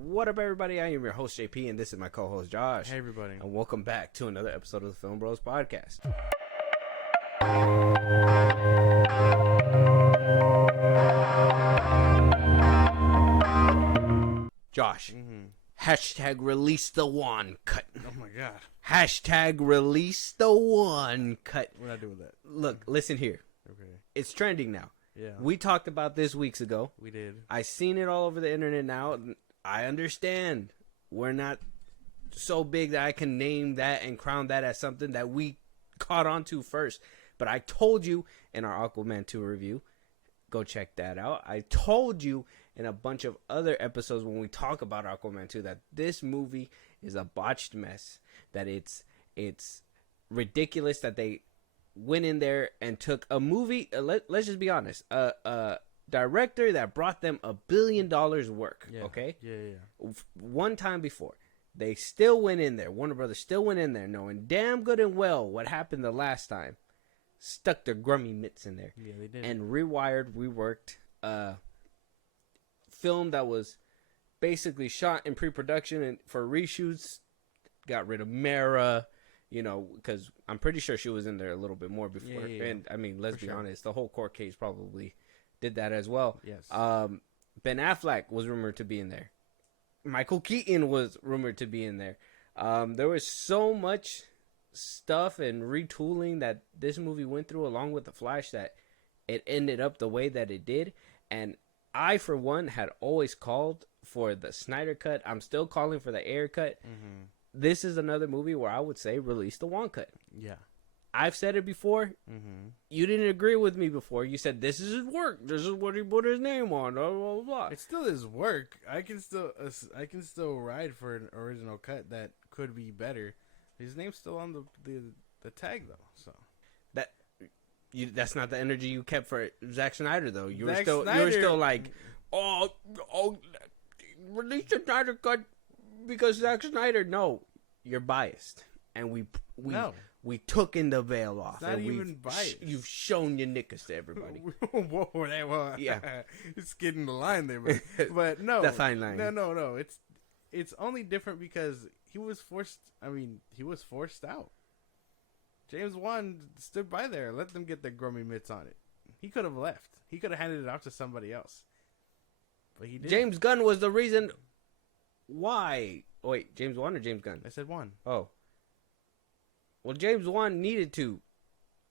What up, everybody? I am your host, JP, and this is my co-host, Josh. Hey, everybody. And welcome back to another episode of the FIlmBros podcast. Josh, hashtag release the one cut. Oh, my God. Hashtag release the one cut. What do I do with that? Look, listen here. Okay. It's trending now. Yeah. We talked about this weeks ago. We did. I seen it all over the internet now. I understand we're not so big that I can name that and crown that as something that we caught on to first. But I told you in our Aquaman 2 review, go check that out. I told you in a bunch of other episodes when we talk about Aquaman 2 that this movie is a botched mess, that it's ridiculous that they went in there and took a movie, let's just be honest, director that brought them $1 billion work. Yeah. Okay. Yeah. One time before, they still went in there. Warner Brothers still went in there, knowing damn good and well what happened the last time. Stuck their grummy mitts in there. Yeah, they did. And reworked film that was basically shot in pre-production and for reshoots. Got rid of Mara, because I'm pretty sure she was in there a little bit more before. Yeah. And I mean, let's be sure. honest, the whole court case probably did that as well. Yes. Ben Affleck was rumored to be in there. Michael Keaton was rumored to be in there. There was so much stuff and retooling that this movie went through along with The Flash that it ended up the way that it did. And I, for one, had always called for the Snyder cut. I'm still calling for the Ayer cut. Mm-hmm. This is another movie where I would say release the Wan cut. Yeah. I've said it before. Mm-hmm. You didn't agree with me before. You said this is his work. This is what he put his name on. Blah blah blah. It's still his work. I can still ride for an original cut that could be better. His name's still on the tag though. So that's not the energy you kept for Zack Snyder though. You were Zack still like, oh, release the Snyder cut because Zack Snyder. No, you're biased, and we took in the veil off. It's not even biased. You've shown your knickers to everybody. Whoa, yeah, it's getting the line there, but no, the fine line. No. It's only different because he was forced. I mean, he was forced out. James Wan stood by there, let them get their grummy mitts on it. He could have left. He could have handed it off to somebody else, but he didn't. James Gunn was the reason why. Oh, wait, James Wan or James Gunn? I said Wan. Oh. Well, James Wan needed to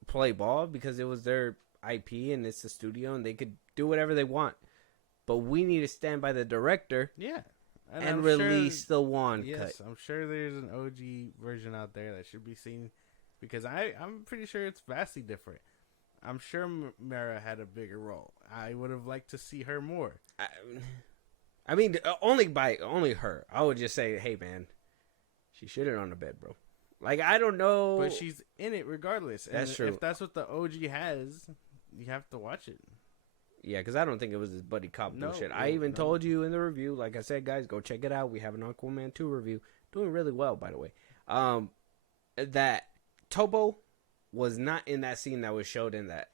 play ball because it was their IP and it's the studio and they could do whatever they want. But we need to stand by the director, Yeah, and release the Wan cut. Yes, I'm sure there's an OG version out there that should be seen because I'm pretty sure it's vastly different. I'm sure Mara had a bigger role. I would have liked to see her more. I mean, only her. I would just say, hey man, she should have on the bed, bro. Like, I don't know. But she's in it regardless. And that's true. If that's what the OG has, you have to watch it. Yeah, because I don't think it was this buddy cop bullshit. I even told you in the review, like I said, guys, go check it out. We have an Aquaman 2 review. Doing really well, by the way. That Topo was not in that scene that was showed in that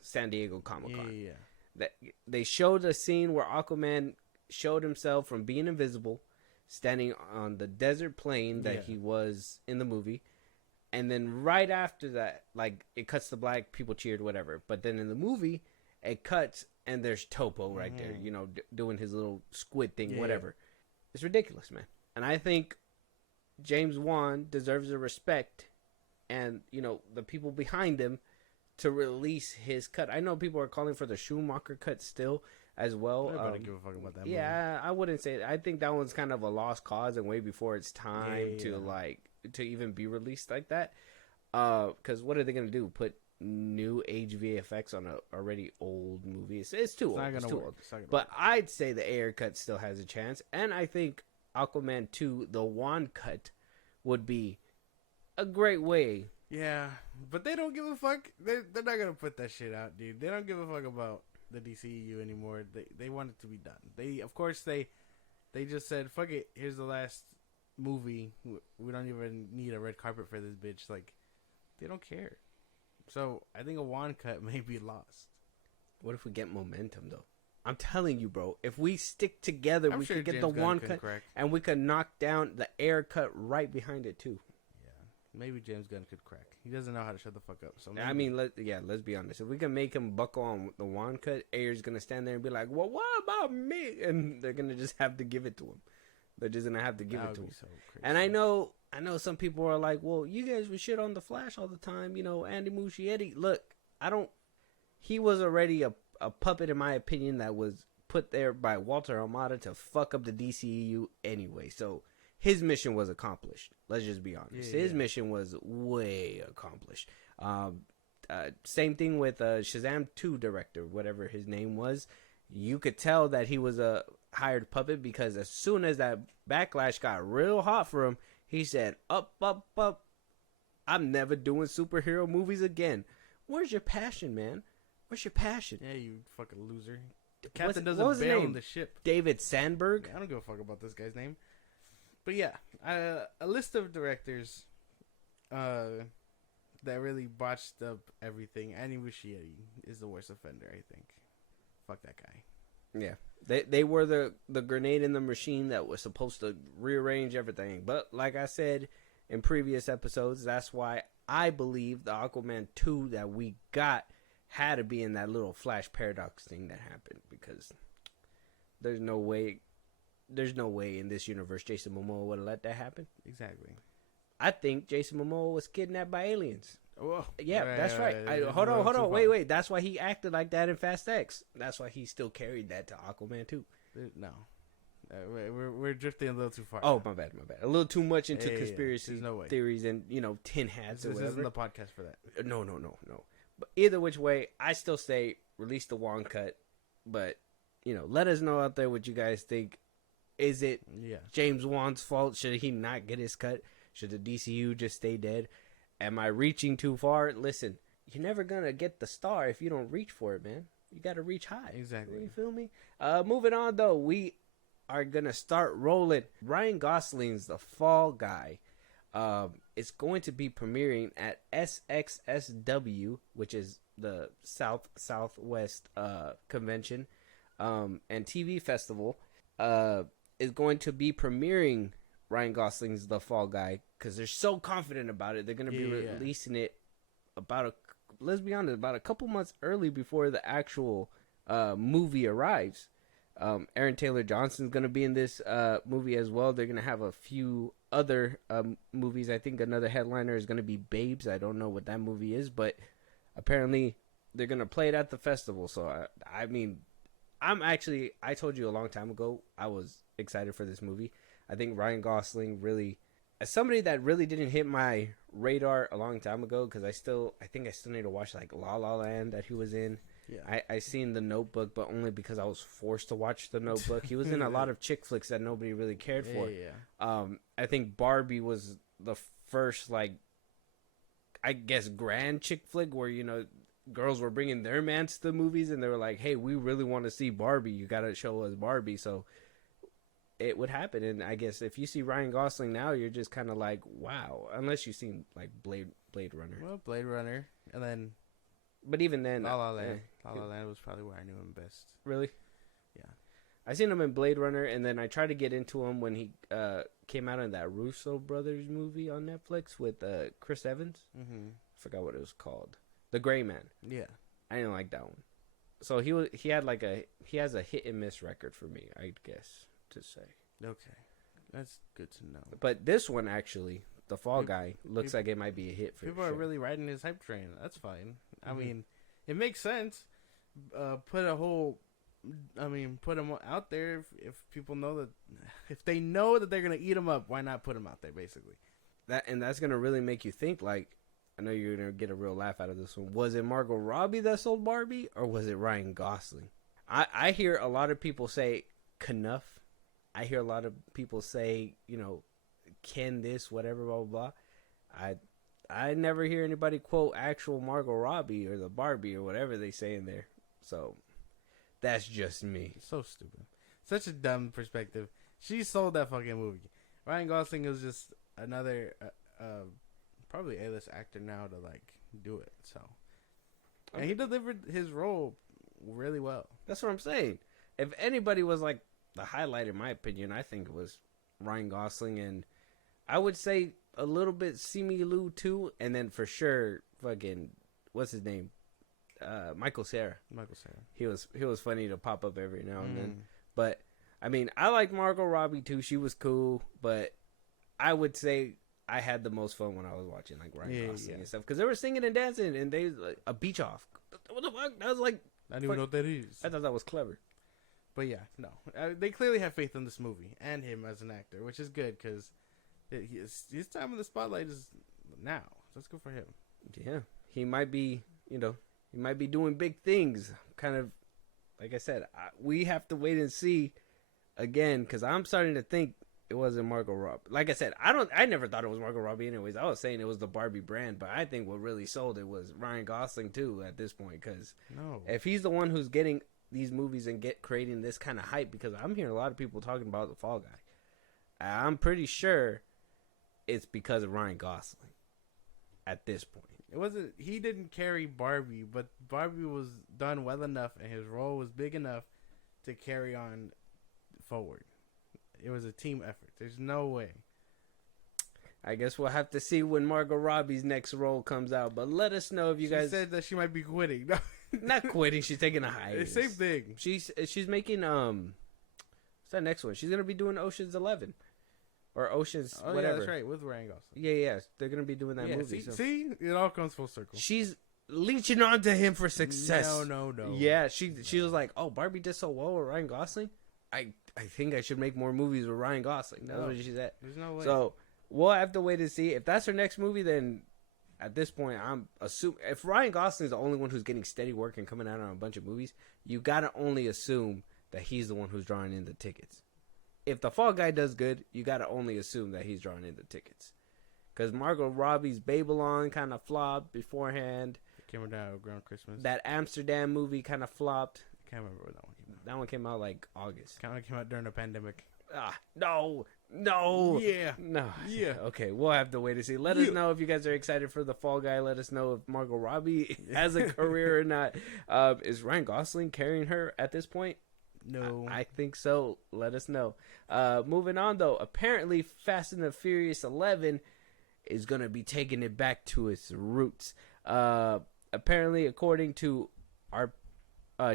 San Diego Comic-Con. Yeah. That they showed a scene where Aquaman showed himself from being invisible, standing on the desert plain that he was in the movie, and then right after that, like, it cuts to black, people cheered, whatever. But then in the movie, it cuts and there's Topo right there, doing his little squid thing, whatever. It's ridiculous, man. And I think James Wan deserves the respect and the people behind him to release his cut. I know people are calling for the Schumacher cut still as well. I don't give a fuck about that movie. Yeah, I wouldn't say I think that one's kind of a lost cause and way before its time to even be released like that. Because what are they gonna do? Put new age VFX on a already old movie? It's too old. It's too old. But I'd say the Ayer cut still has a chance, and I think Aquaman 2, the Wan cut, would be a great way. Yeah, but they don't give a fuck. They're not gonna put that shit out, dude. They don't give a fuck about the DCEU anymore. They want it to be done. They just said, fuck it, here's the last movie. We don't even need a red carpet for this bitch. Like, they don't care. So I think a Wan cut may be lost. What if we get momentum though? I'm telling you, bro. If we stick together, we sure could get James the Gunn one can cut, crack. and we could knock down the air cut right behind it too. Yeah, maybe James Gunn could crack. He doesn't know how to shut the fuck up. So maybe. I mean, let's be honest. If we can make him buckle on the one cut, Ayer's gonna stand there and be like, "Well, what about me?" And they're gonna just have to give it to him. They're just gonna have to give it to him. So crazy. And I know some people are like, "Well, you guys would shit on the Flash all the time." You know, Andy Muschietti. Look, I don't. He was already a puppet, in my opinion, that was put there by Walter Hamada to fuck up the DCEU anyway. So his mission was accomplished. Let's just be honest. His mission was way accomplished. Same thing with Shazam 2 director, whatever his name was. You could tell that he was a hired puppet because as soon as that backlash got real hot for him, he said, up. I'm never doing superhero movies again. Where's your passion, man? Where's your passion? Yeah, you fucking loser. The captain doesn't bail on the ship. David Sandberg? I don't give a fuck about this guy's name. But yeah, a list of directors that really botched up everything. Andy Muschietti is the worst offender, I think. Fuck that guy. Yeah. They were the grenade in the machine that was supposed to rearrange everything. But like I said in previous episodes, that's why I believe the Aquaman 2 that we got had to be in that little Flash paradox thing that happened, because there's no way in this universe Jason Momoa would have let that happen. Exactly. I think Jason Momoa was kidnapped by aliens. Oh, yeah, that's right. Hold on. Wait. That's why he acted like that in Fast X. That's why he still carried that to Aquaman 2. No. We're drifting a little too far. Oh, my bad. A little too much into conspiracy no way. theories and, tin hats or whatever. This isn't the podcast for that. No. But either which way, I still say release the Wong cut. But, let us know out there what you guys think. Is it James Wan's fault? Should he not get his cut? Should the DCU just stay dead? Am I reaching too far? Listen, you're never going to get the star if you don't reach for it, man. You got to reach high. Exactly. You feel me? Moving on, though, we are going to start rolling. Ryan Gosling's The Fall Guy. It's going to be premiering at SXSW, which is the Southwest convention and TV festival. Is going to be premiering Ryan Gosling's The Fall Guy because they're so confident about it. They're going to be releasing it let's be honest, about a couple months early before the actual movie arrives. Aaron Taylor Johnson's going to be in this movie as well. They're going to have a few other movies. I think another headliner is going to be Babes. I don't know what that movie is, but apparently they're going to play it at the festival. So, I told you a long time ago, I was excited for this movie. I think Ryan Gosling really, as somebody that really didn't hit my radar a long time ago, because I think I still need to watch like La La Land that he was in. Yeah. I seen The Notebook, but only because I was forced to watch The Notebook. He was in a lot of chick flicks that nobody really cared for. I think Barbie was the first, like, I guess, grand chick flick where, girls were bringing their mans to the movies and they were like, hey, we really want to see Barbie. You got to show us Barbie. So it would happen. And I guess if you see Ryan Gosling now, you're just kind of like, wow. Unless you've seen like Blade Runner. Well, Blade Runner. And then. But even then. La La Land. La La Land was probably where I knew him best. Really? Yeah. I seen him in Blade Runner, and then I tried to get into him when he came out in that Russo Brothers movie on Netflix with Chris Evans. Mm-hmm. I forgot what it was called. The Gray Man. Yeah. I didn't like that one. So he has a hit and miss record for me, I guess to say. Okay. That's good to know. But this one actually, The Fall Guy, looks like it might be a hit for people. Sure. Are really riding his hype train. That's fine. Mm-hmm. I mean, it makes sense. Put them out there if people know that, if they know that they're gonna eat them up, why not put them out there? Basically, that's gonna really make you think. Like, I know you're gonna get a real laugh out of this one. Was it Margot Robbie that sold Barbie, or was it Ryan Gosling? I hear a lot of people say Knuff. I hear a lot of people say, Ken this, whatever, blah blah blah. I never hear anybody quote actual Margot Robbie or the Barbie or whatever they say in there. So that's just me. So stupid. Such a dumb perspective. She sold that fucking movie. Ryan Gosling is just another probably A-list actor now to like do it. So, and he delivered his role really well. That's what I'm saying. if anybody was like the highlight, in my opinion, I think it was Ryan Gosling, and I would say a little bit Simu Liu too, and then for sure, fucking what's his name, Michael Cera. Michael Cera. He was funny to pop up every now and then. But I mean, I like Margot Robbie too. She was cool, but I would say I had the most fun when I was watching like Ryan Gosling and stuff, because they were singing and dancing, and they like a beach off. What the fuck? That was like, I don't even know what that is. I thought that was clever. But yeah, no, they clearly have faith in this movie and him as an actor, which is good because his time in the spotlight is now. So that's good for him. Yeah, he might be, he might be doing big things. Kind of, like I said, we have to wait and see again, because I'm starting to think it wasn't Margot Robbie. Like I said, I never thought it was Margot Robbie anyways. I was saying it was the Barbie brand, but I think what really sold it was Ryan Gosling too at this point, because if he's the one who's getting these movies and creating this kind of hype, because I'm hearing a lot of people talking about the Fall Guy, I'm pretty sure it's because of Ryan Gosling at this point. It wasn't, he didn't carry Barbie, but Barbie was done well enough and his role was big enough to carry on forward. It was a team effort. There's no way. I guess we'll have to see when Margot Robbie's next role comes out, but let us know if you guys... She said that she might be quitting. No. Not quitting, she's taking a hiatus. Same thing. She's making, what's that next one? She's going to be doing Ocean's 11. Or Ocean's, whatever. Yeah, that's right, with Ryan Gosling. Yeah, they're going to be doing that movie. See, it all comes full circle. She's leeching onto him for success. No. Yeah, she was like, oh, Barbie did so well with Ryan Gosling? I think I should make more movies with Ryan Gosling. That's what she said. There's no way. So, we'll have to wait and see. If that's her next movie, then at this point, I'm assuming... If Ryan Gosling is the only one who's getting steady work and coming out on a bunch of movies, you gotta only assume that he's the one who's drawing in the tickets. If the Fall Guy does good, you gotta only assume that he's drawing in the tickets. Because Margot Robbie's Babylon kind of flopped beforehand. It came out around Christmas. That Amsterdam movie kind of flopped. I can't remember when that one came out. That one came out like August. Kind of came out during the pandemic. No. Yeah. No. Yeah. Okay, we'll have to wait and see. Let us know if you guys are excited for the Fall Guy. Let us know if Margot Robbie has a career or not. Is Ryan Gosling carrying her at this point? No. I think so. Let us know. Moving on, though. Apparently, Fast and the Furious 11 is going to be taking it back to its roots. Apparently, according to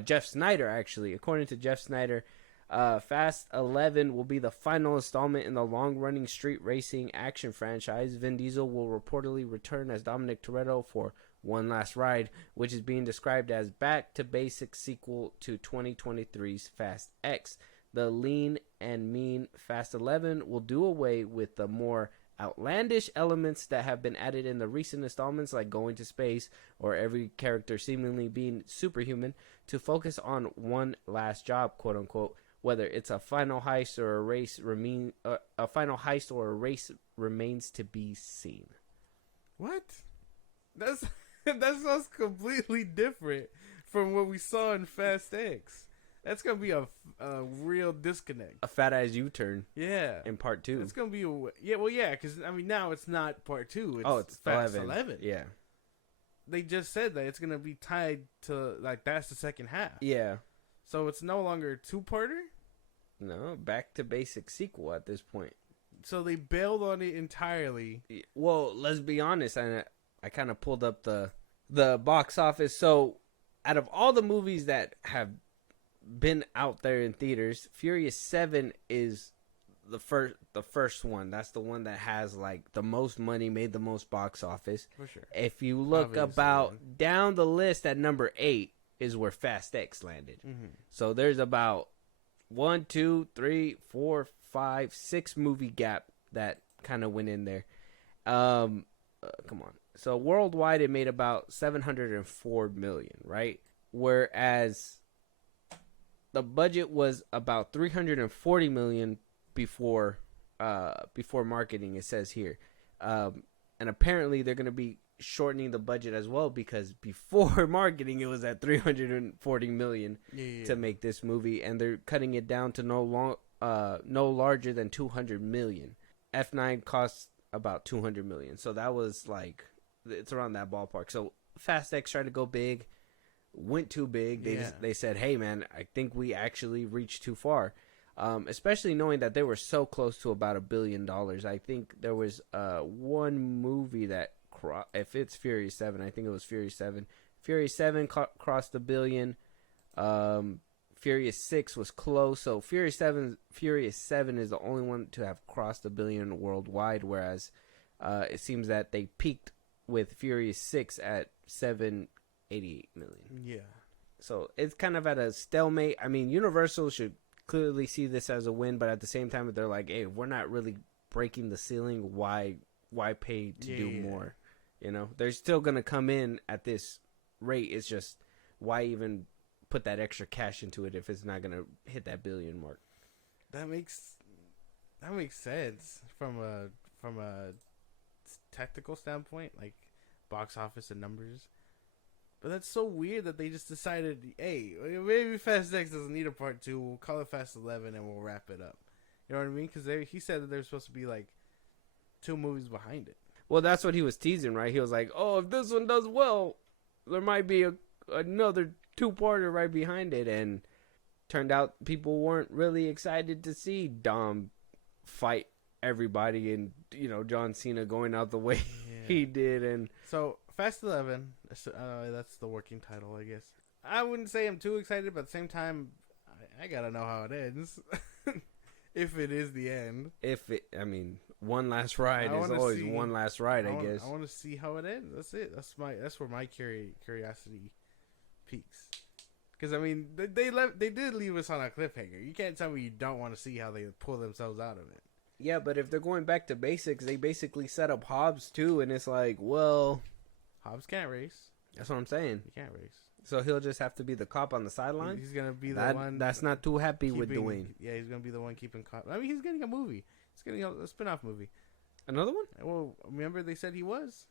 Jeff Snyder, according to Jeff Snyder, Fast 11 will be the final installment in the long-running street racing action franchise. Vin Diesel will reportedly return as Dominic Toretto for One Last Ride, which is being described as back-to-basics sequel to 2023's Fast X. The lean and mean Fast 11 will do away with the more outlandish elements that have been added in the recent installments, like going to space or every character seemingly being superhuman, to focus on one last job, quote unquote. Whether it's a final heist or a race remains to be seen. What? That sounds completely different from what we saw in Fast X. That's gonna be a real disconnect. A fat ass U-turn. Yeah. In part 2. It's gonna be because I mean now it's not part 2. It's Fast 11. Yeah. They just said that it's gonna be tied to like that's the second half. Yeah. So it's no longer a two-parter? No, back to basic sequel at this point. So they bailed on it entirely. Well, let's be honest. I kind of pulled up the box office. So out of all the movies that have been out there in theaters, Furious 7 is the first one. That's the one that has like the most money, made the most box office. For sure. If you look down the list at number 8 is where Fast X landed. Mm-hmm. So there's about 1, 2, 3, 4, 5, 6 movie gap that kind of went in there. Come on. So worldwide it made about 704 million, right? Whereas the budget was about 340 million before marketing, it says here. And apparently they're going to be shortening the budget as well, because before marketing it was at 340 million to make this movie, and they're cutting it down to no larger than 200 million. F9 costs about 200 million, so that was like, it's around that ballpark. So Fast X tried to go big, went too big. They said, hey man, I think we actually reached too far. Especially knowing that they were so close to about $1 billion. I think there was one movie that if it's Furious 7, I think it was Furious 7. Furious 7 crossed $1 billion. Furious 6 was close. So Furious 7 is the only one to have crossed $1 billion worldwide, whereas it seems that they peaked with Furious 6 at $788 million. Yeah. So it's kind of at a stalemate. I mean, Universal should clearly see this as a win, but at the same time, they're like, hey, we're not really breaking the ceiling. Why pay to do more? You know, they're still going to come in at this rate. It's just, why even put that extra cash into it if it's not going to hit that $1 billion mark? That makes sense from a tactical standpoint, like box office and numbers. But that's so weird that they just decided, hey, maybe Fast X doesn't need a part 2. We'll call it Fast 11 and we'll wrap it up. You know what I mean? Because he said that there's supposed to be like 2 movies behind it. Well, that's what he was teasing, right? He was like, oh, if this one does well, there might be another 2-parter right behind it. And turned out people weren't really excited to see Dom fight everybody and, you know, John Cena going out the way he did. And so Fast 11, that's the working title, I guess. I wouldn't say I'm too excited, but at the same time, I gotta know how it ends. If it is the end. One last ride is always one last ride, I guess. I want to see how it ends. That's it. That's where my curiosity peaks. Because I mean, they did leave us on a cliffhanger. You can't tell me you don't want to see how they pull themselves out of it. Yeah, but if they're going back to basics, they basically set up Hobbs too, and it's like, well, Hobbs can't race. That's what I'm saying. He can't race. So he'll just have to be the cop on the sideline. He's gonna be the one that's not too happy with Dwayne. Yeah, he's gonna be the one keeping cop. I mean, he's getting a movie. He's getting a spin-off movie. Another one? Well, remember they said he was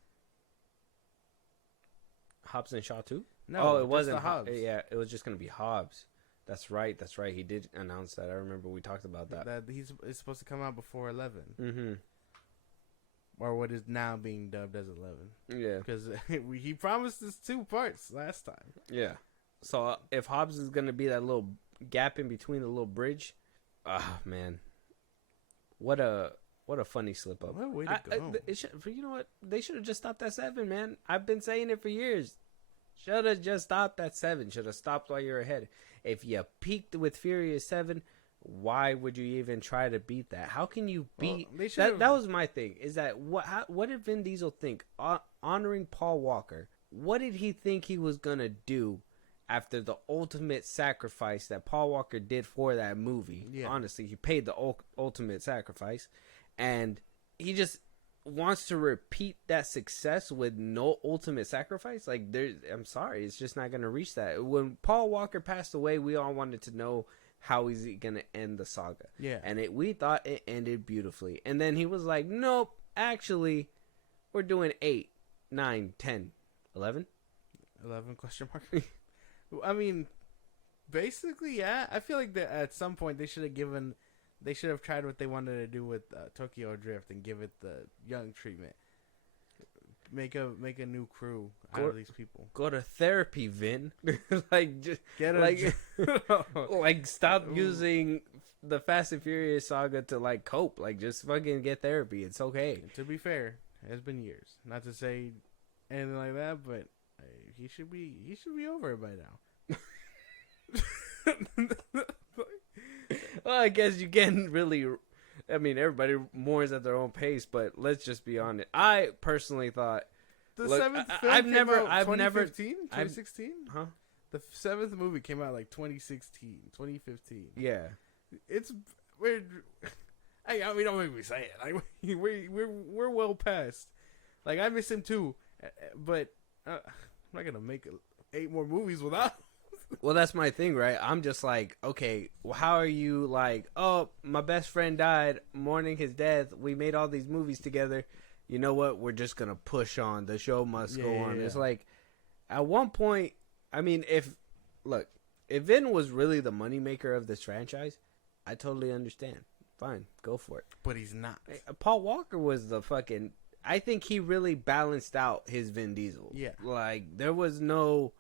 Hobbs and Shaw too. No, it wasn't Hobbs. Yeah, it was just gonna be Hobbs. That's right. He did announce that. I remember we talked about that. It's supposed to come out before 11. Mm-hmm. Or what is now being dubbed as 11. Yeah. Because he promised us 2 parts last time. Yeah. So if Hobbs is going to be that little gap in between, the little bridge, man. What a funny slip up. What a way to go. You know what? They should have just stopped at 7, man. I've been saying it for years. Should have just stopped at 7. Should have stopped while you're ahead. If you peaked with Furious 7, why would you even try to beat that? How can you beat that? That was my thing. Is that what did Vin Diesel think? Honoring Paul Walker. What did he think he was gonna do after the ultimate sacrifice that Paul Walker did for that movie? Yeah. Honestly, he paid the ultimate sacrifice, and he just wants to repeat that success with no ultimate sacrifice. Like, I'm sorry, it's just not gonna reach that. When Paul Walker passed away, we all wanted to know, how is he going to end the saga? Yeah. And we thought it ended beautifully. And then he was like, nope, actually, we're doing 8, 9, 10, 11? 11 question mark? I mean, basically, yeah. I feel like that at some point they should have tried what they wanted to do with Tokyo Drift and give it the young treatment. Make a new crew out of these people. Go to therapy, Vin. Like, just get like stop using the Fast and Furious saga to like cope. Like, just fucking get therapy. It's okay. To be fair, it has been years. Not to say anything like that, but he should be over it by now. Well, I guess you can really. I mean, everybody mourns at their own pace, but let's just be honest. I personally thought the 7th film I've never 2016? Huh? The 7th movie came out like 2016, 2015. Yeah. It's weird. I mean, don't make me say it. Like, we're well past. Like, I miss him too, but I'm not gonna make 8 more movies without him. Well, that's my thing, right? I'm just like, okay, well, how are you like, oh, my best friend died, mourning his death. We made all these movies together. You know what? We're just going to push on. The show must go on. Yeah. It's like, at one point, I mean, if Vin was really the moneymaker of this franchise, I totally understand. Fine, go for it. But he's not. Paul Walker was the fucking, I think he really balanced out his Vin Diesel. Yeah. Like, there was no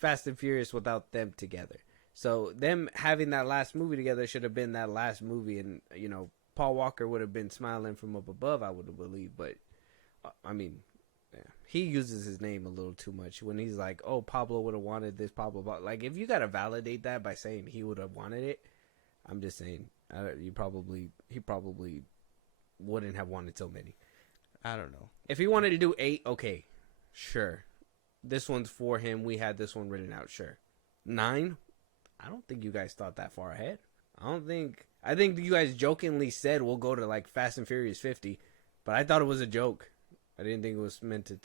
Fast and Furious without them together. So them having that last movie together should have been that last movie, and Paul Walker would have been smiling from up above, I would believe. But I mean, yeah, he uses his name a little too much when he's like, "Oh, Pablo would have wanted this." Pablo, like if you gotta validate that by saying he would have wanted it, I'm just saying he probably wouldn't have wanted so many. I don't know. If he wanted to do 8, okay, sure. This one's for him. We had this one written out, sure. 9. I don't think you guys thought that far ahead. I think you guys jokingly said we'll go to like Fast and Furious 50, but I thought it was a joke. I didn't think it was meant to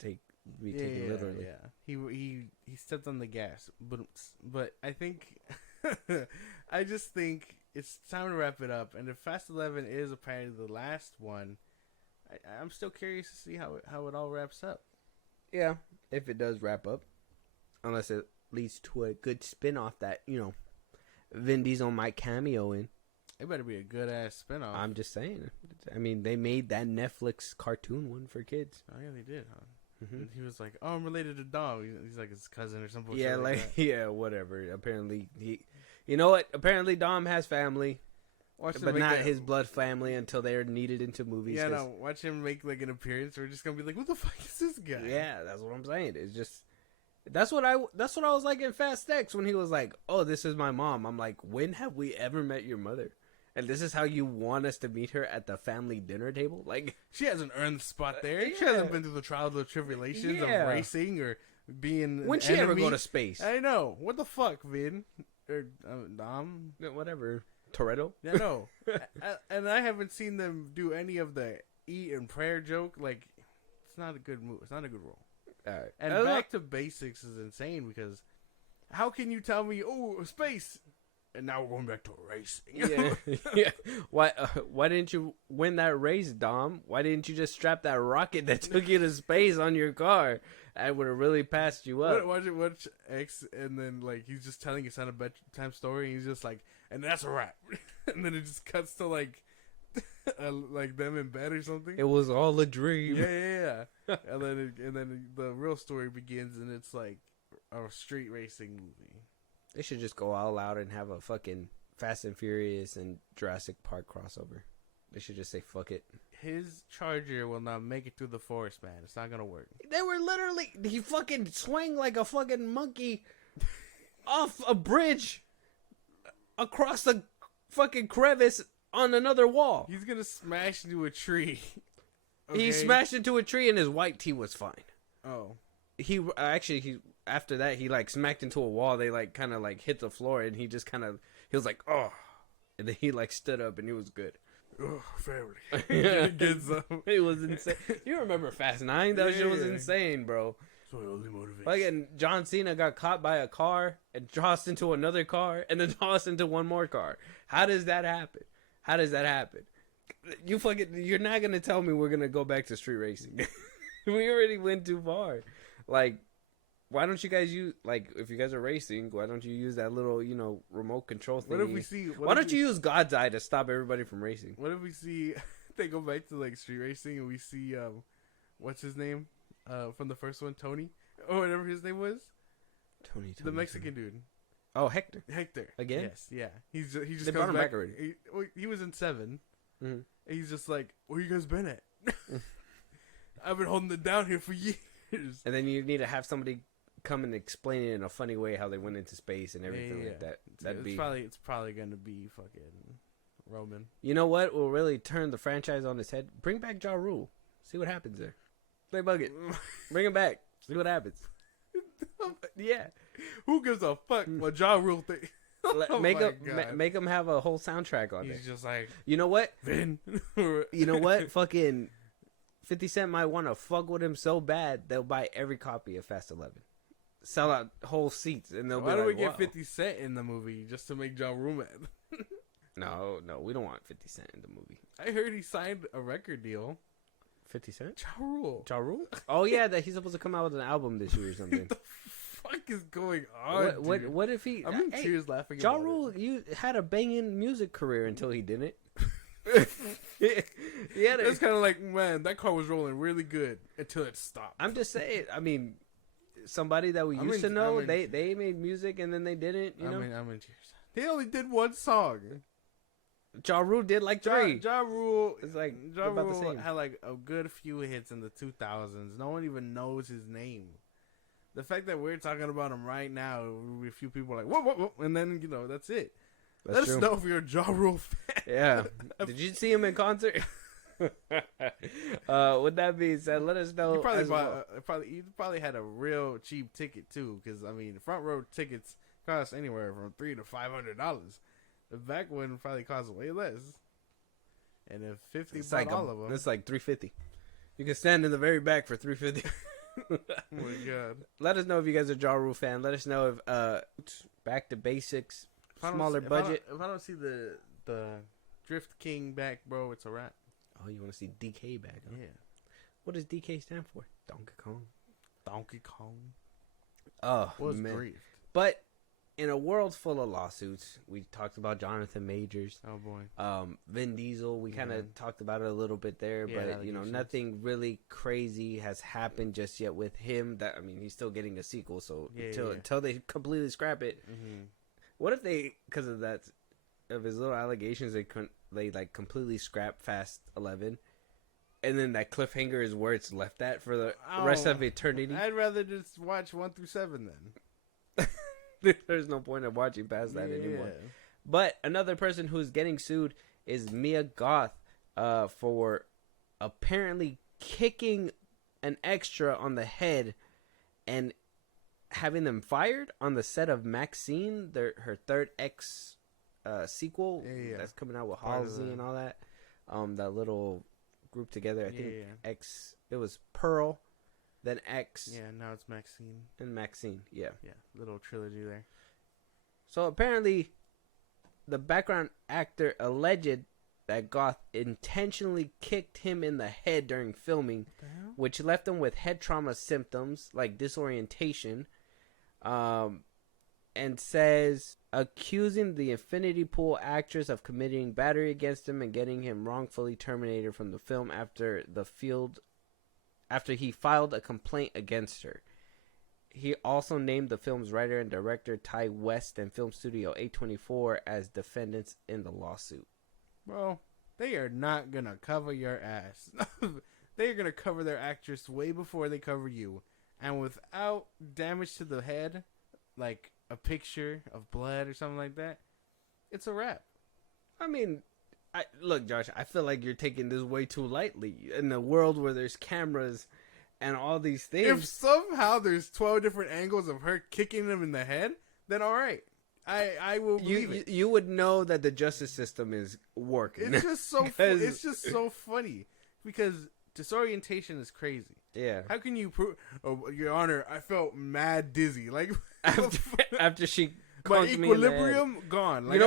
be taken literally. Yeah, he stepped on the gas, but I think I just think it's time to wrap it up. And if Fast 11 is apparently the last one, I'm still curious to see how it all wraps up. Yeah, if it does wrap up, unless it leads to a good spin-off that Vin Diesel might cameo in. It better be a good ass spin-off. I'm just saying. I mean, they made that Netflix cartoon one for kids. Oh yeah, they did, huh? Mm-hmm. And he was like, "Oh, I'm related to Dom." He's like his cousin or something. Yeah, yeah, whatever. Apparently, you know what? Apparently, Dom has family, but not his blood family until they are needed into movies. Yeah, no. Watch him make like an appearance. We're just gonna be like, "What the fuck is this guy?" Yeah, that's what I'm saying. It's just. That's what I was like in Fast X when he was like, "Oh, this is my mom." I'm like, "When have we ever met your mother? And this is how you want us to meet her at the family dinner table?" Like, she hasn't earned the spot there. She hasn't been through the trials and tribulations of racing or being. When she ever go to space? I know. What the fuck, Vin or Dom? Whatever. Toretto. Yeah, no. And I haven't seen them do any of the eat and prayer joke. Like, it's not a good move. It's not a good role. And back to basics is insane because how can you tell me, oh, space, and now we're going back to racing? Yeah. Why didn't you win that race, Dom? Why didn't you just strap that rocket that took you to space on your car? I would have really passed you up. Watch X, and then like he's just telling his son a bedtime story, and he's just like, and that's a wrap. And then it just cuts to like them in bed or something. It was all a dream. Yeah. and then the real story begins, and it's like a street racing movie. They should just go all out and have a fucking Fast and Furious and Jurassic Park crossover. They should just say fuck it. His Charger will not make it through the forest, man. It's not gonna work. They were literally he fucking swung like a fucking monkey off a bridge across the fucking crevice on another wall. He's gonna smash into a tree. Okay? He smashed into a tree and his white tee was fine. Oh. He after that he like smacked into a wall. They like kind of like hit the floor and he just kind of he was like, "Oh," and then he like stood up and he was good. Oh, family. Gets up. It was insane. You remember Fast 9? That shit was insane, bro. So it only motivates. Like, and John Cena got caught by a car and tossed into another car and then tossed into one more car. How does that happen? You're not gonna tell me we're gonna go back to street racing. We already went too far. Like, why don't you guys use, like, if you guys are racing, why don't you use that little, remote control thing? Why don't you use God's Eye to stop everybody from racing? What if we see, they go back to, like, street racing and we see, what's his name? From the first one, Tony? Or whatever his name was? Tony. The Mexican dude. Oh, Hector. Again? Yes, yeah. He just they brought him back already. He was in 7. Mm-hmm. He's just like, where you guys been at? I've been holding it down here for years. And then you need to have somebody come and explain it in a funny way how they went into space and everything like that. It's probably gonna be fucking Roman. You know what will really turn the franchise on its head? Bring back Ja Rule. See what happens there. Play Bucket. Bring him back. See what happens. Yeah. Who gives a fuck what Ja Rule thinks? Make him have a whole soundtrack on it. He's just like, you know what? Vin. You know what? Fucking 50 Cent might want to fuck with him so bad they'll buy every copy of Fast 11. Sell out whole seats and they'll be like, why do we get 50 Cent in the movie just to make Ja Rule mad? No, we don't want 50 Cent in the movie. I heard he signed a record deal. 50 Cent? Ja Rule? Oh yeah, that he's supposed to come out with an album this year or something. What the fuck is going on? What if he? I'm in tears laughing. Ja Rule, you had a banging music career until he didn't. Yeah, it's kind of like, man, that car was rolling really good until it stopped. I'm just saying. I mean, somebody that we used to know. They made music and then they didn't. You know, I'm in tears. They only did one song. Ja Rule did like 3. Ja Rule is like Ja about the Rule same. had like a good few hits in the 2000s. No one even knows his name. The fact that we're talking about him right now, a few people are like, what, and then, you know, that's it. Let us know if you're a Ja Rule fan. Yeah. Did you see him in concert? With that being said, let us know. He probably had a real cheap ticket, too, because, I mean, front row tickets cost anywhere from $300 to $500. The back one probably costs way less. And if 50 bought like all of them. It's like $350. You can stand in the very back for $350. Oh my god. Let us know if you guys are Ja Rule fan. Let us know if back to basics, smaller budget. If I don't see the Drift King back, bro, it's a wrap. Oh, you want to see DK back? Huh? Yeah. What does DK stand for? Donkey Kong. Oh, was man. grief. But in a world full of lawsuits, we talked about Jonathan Majors. Oh boy. Vin Diesel. We kind of talked about it a little bit there, but you know, nothing really crazy has happened just yet with him. That, I mean, he's still getting a sequel, so until they completely scrap it. Mm-hmm. What if they, because of that, of his little allegations, they like completely scrap Fast 11, and then that cliffhanger is where it's left at for the rest of eternity? I'd rather just watch 1 through 7 then. There's no point of watching past that anymore. But another person who's getting sued is Mia Goth for apparently kicking an extra on the head and having them fired on the set of Maxine, her third X sequel that's coming out with Halsey and all that. That little group together. I think X. It was Pearl. Then X. Yeah, now it's Maxine. And Maxine, yeah. Yeah, little trilogy there. So apparently, the background actor alleged that Goth intentionally kicked him in the head during filming, which left him with head trauma symptoms like disorientation, and says accusing the Infinity Pool actress of committing battery against him and getting him wrongfully terminated from the film after he filed a complaint against her. He also named the film's writer and director Ty West and film studio A24 as defendants in the lawsuit. Bro, they are not going to cover your ass. They are going to cover their actress way before they cover you. And without damage to the head, like a picture of blood or something like that, it's a wrap. I mean, look, Josh, I feel like you're taking this way too lightly. In a world where there's cameras and all these things. If somehow there's 12 different angles of her kicking him in the head, then all right. I will believe it. You would know that the justice system is working. It's just so it's just so funny because disorientation is crazy. Yeah. How can you prove? Oh, Your Honor, I felt mad dizzy. Like after she my equilibrium gone. Like,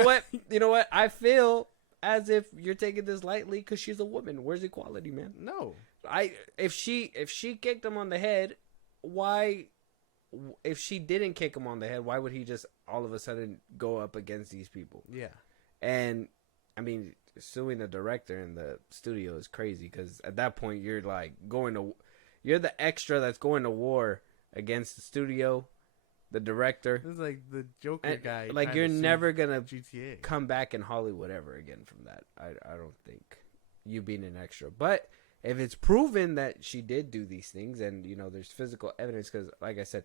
You know what? I feel as if you're taking this lightly because she's a woman. Where's equality, man? No. If she kicked him on the head, why? If she didn't kick him on the head, why would he just all of a sudden go up against these people? Yeah. And I mean, suing the director in the studio is crazy because at that point you're like you're the extra that's going to war against the studio, the director. It's like the Joker guy. Like you're never gonna GTA. come back in Hollywood ever again from that. I don't think, you being an extra. But if it's proven that she did do these things and, you know, there's physical evidence, because like I said,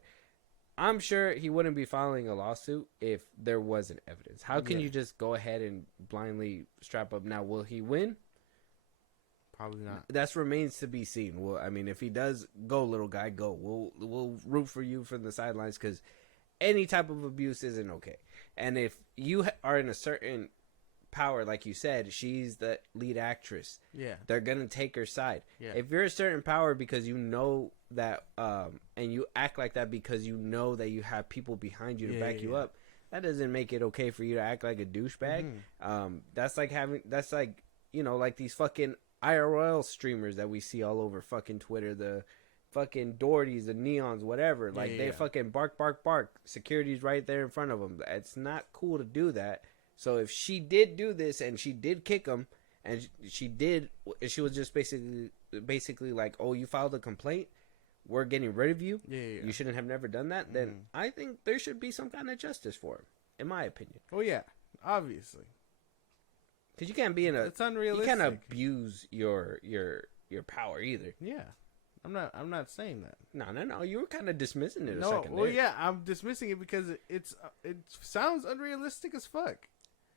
I'm sure he wouldn't be filing a lawsuit if there wasn't evidence. How can you just go ahead and blindly strap up? Now, will he win? Probably not. That remains to be seen. Well, I mean, if he does go, little guy, go. We'll root for you from the sidelines because any type of abuse isn't okay. And if you are in a certain power, like you said, she's the lead actress. Yeah, they're gonna take her side. Yeah. If you're a certain power because you know that, and you act like that because you know that you have people behind you to back you up, that doesn't make it okay for you to act like a douchebag. That's like you know, like these fucking IRL streamers that we see all over fucking Twitter, the fucking Dohertys, the Neons, whatever. Like they fucking bark. Security's right there in front of them. It's not cool to do that. So if she did do this and she did kick him, and she was just basically like, oh, you filed a complaint, we're getting rid of you. Yeah. You shouldn't have never done that. Then I think there should be some kind of justice for him, in my opinion. Oh yeah, obviously. Because you can't be in a. It's unrealistic. You can't abuse your power either. Yeah. I'm not saying that. No. You were kind of dismissing it a No, second well, there. yeah, I'm dismissing it because it sounds unrealistic as fuck.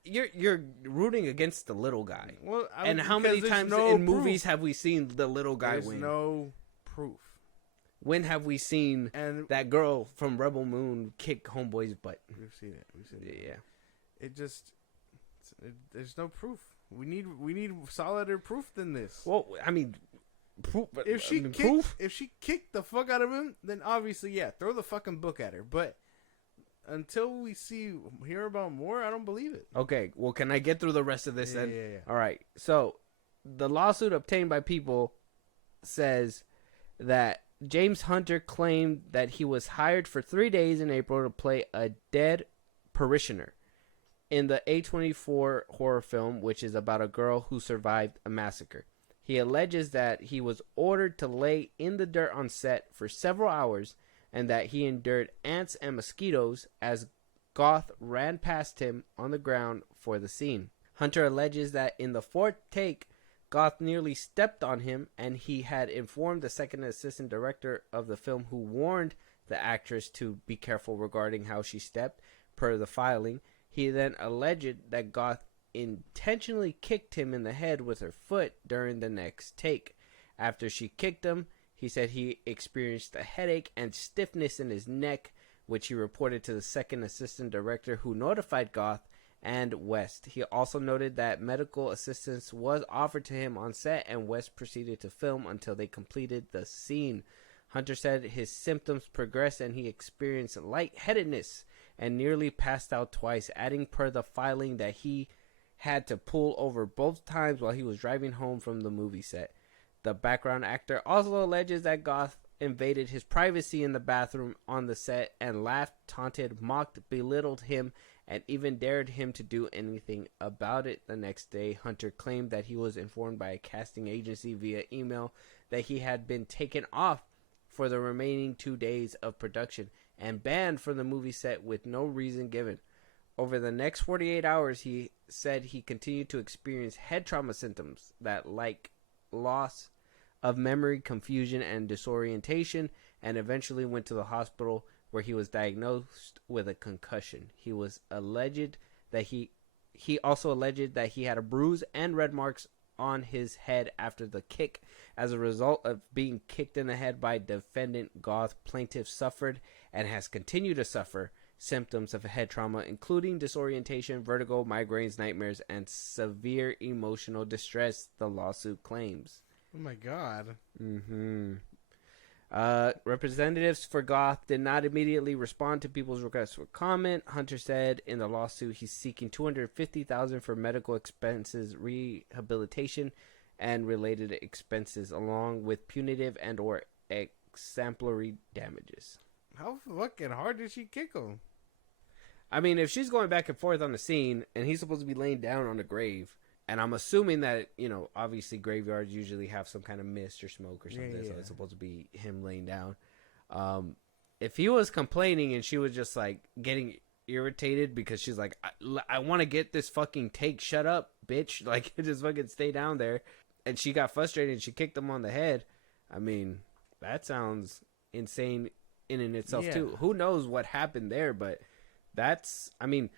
You're rooting against the little guy. Well, and how many times in movies have we seen the little guy win? There's no proof. When have we seen that girl from Rebel Moon kick Homeboy's butt? We've seen it. Yeah. It just there's no proof. We need solider proof than this. Well, I mean, proof. If she kicked the fuck out of him, then obviously, yeah, throw the fucking book at her. But until we hear about more, I don't believe it. Okay, well, can I get through the rest of this then? Yeah. All right. So, the lawsuit obtained by People says that James Hunter claimed that he was hired for 3 days in April to play a dead parishioner in the A24 horror film, which is about a girl who survived a massacre. He alleges that he was ordered to lay in the dirt on set for several hours and that he endured ants and mosquitoes as Goth ran past him on the ground for the scene. Hunter alleges that in the fourth take, Goth nearly stepped on him, and he had informed the second assistant director of the film, who warned the actress to be careful regarding how she stepped, per the filing. He then alleged that Goth intentionally kicked him in the head with her foot during the next take. After she kicked him, he said he experienced a headache and stiffness in his neck, which he reported to the second assistant director, who notified Goth and West. He also noted that medical assistance was offered to him on set, and West proceeded to film until they completed the scene. Hunter said his symptoms progressed and he experienced lightheadedness and nearly passed out twice, adding per the filing that he had to pull over both times while he was driving home from the movie set. The background actor also alleges that Goth invaded his privacy in the bathroom on the set and laughed, taunted, mocked, belittled him, and even dared him to do anything about it. The next day, Hunter claimed that he was informed by a casting agency via email that he had been taken off for the remaining 2 days of production and banned from the movie set with no reason given. Over the next 48 hours, he said he continued to experience head trauma symptoms that like loss of memory, confusion, and disorientation, and eventually went to the hospital where he was diagnosed with a concussion. He also alleged that he had a bruise and red marks on his head after the kick. As a result of being kicked in the head by defendant Goth, plaintiff suffered and has continued to suffer symptoms of head trauma, including disorientation, vertigo, migraines, nightmares, and severe emotional distress, the lawsuit claims. Oh my God. Representatives for Goth did not immediately respond to People's requests for comment. Hunter said in the lawsuit he's seeking $250,000 for medical expenses, rehabilitation, and related expenses, along with punitive and or exemplary damages. How fucking hard did she kick him? I mean, if she's going back and forth on the scene and he's supposed to be laying down on a grave, and I'm assuming that, you know, obviously graveyards usually have some kind of mist or smoke or something, so it's supposed to be him laying down. If he was complaining and she was just, like, getting irritated because she's like, I want to get this fucking take, shut up, bitch, like, just fucking stay down there, and she got frustrated and she kicked him on the head, I mean, that sounds insane in and itself, too. Who knows what happened there, but that's, I mean,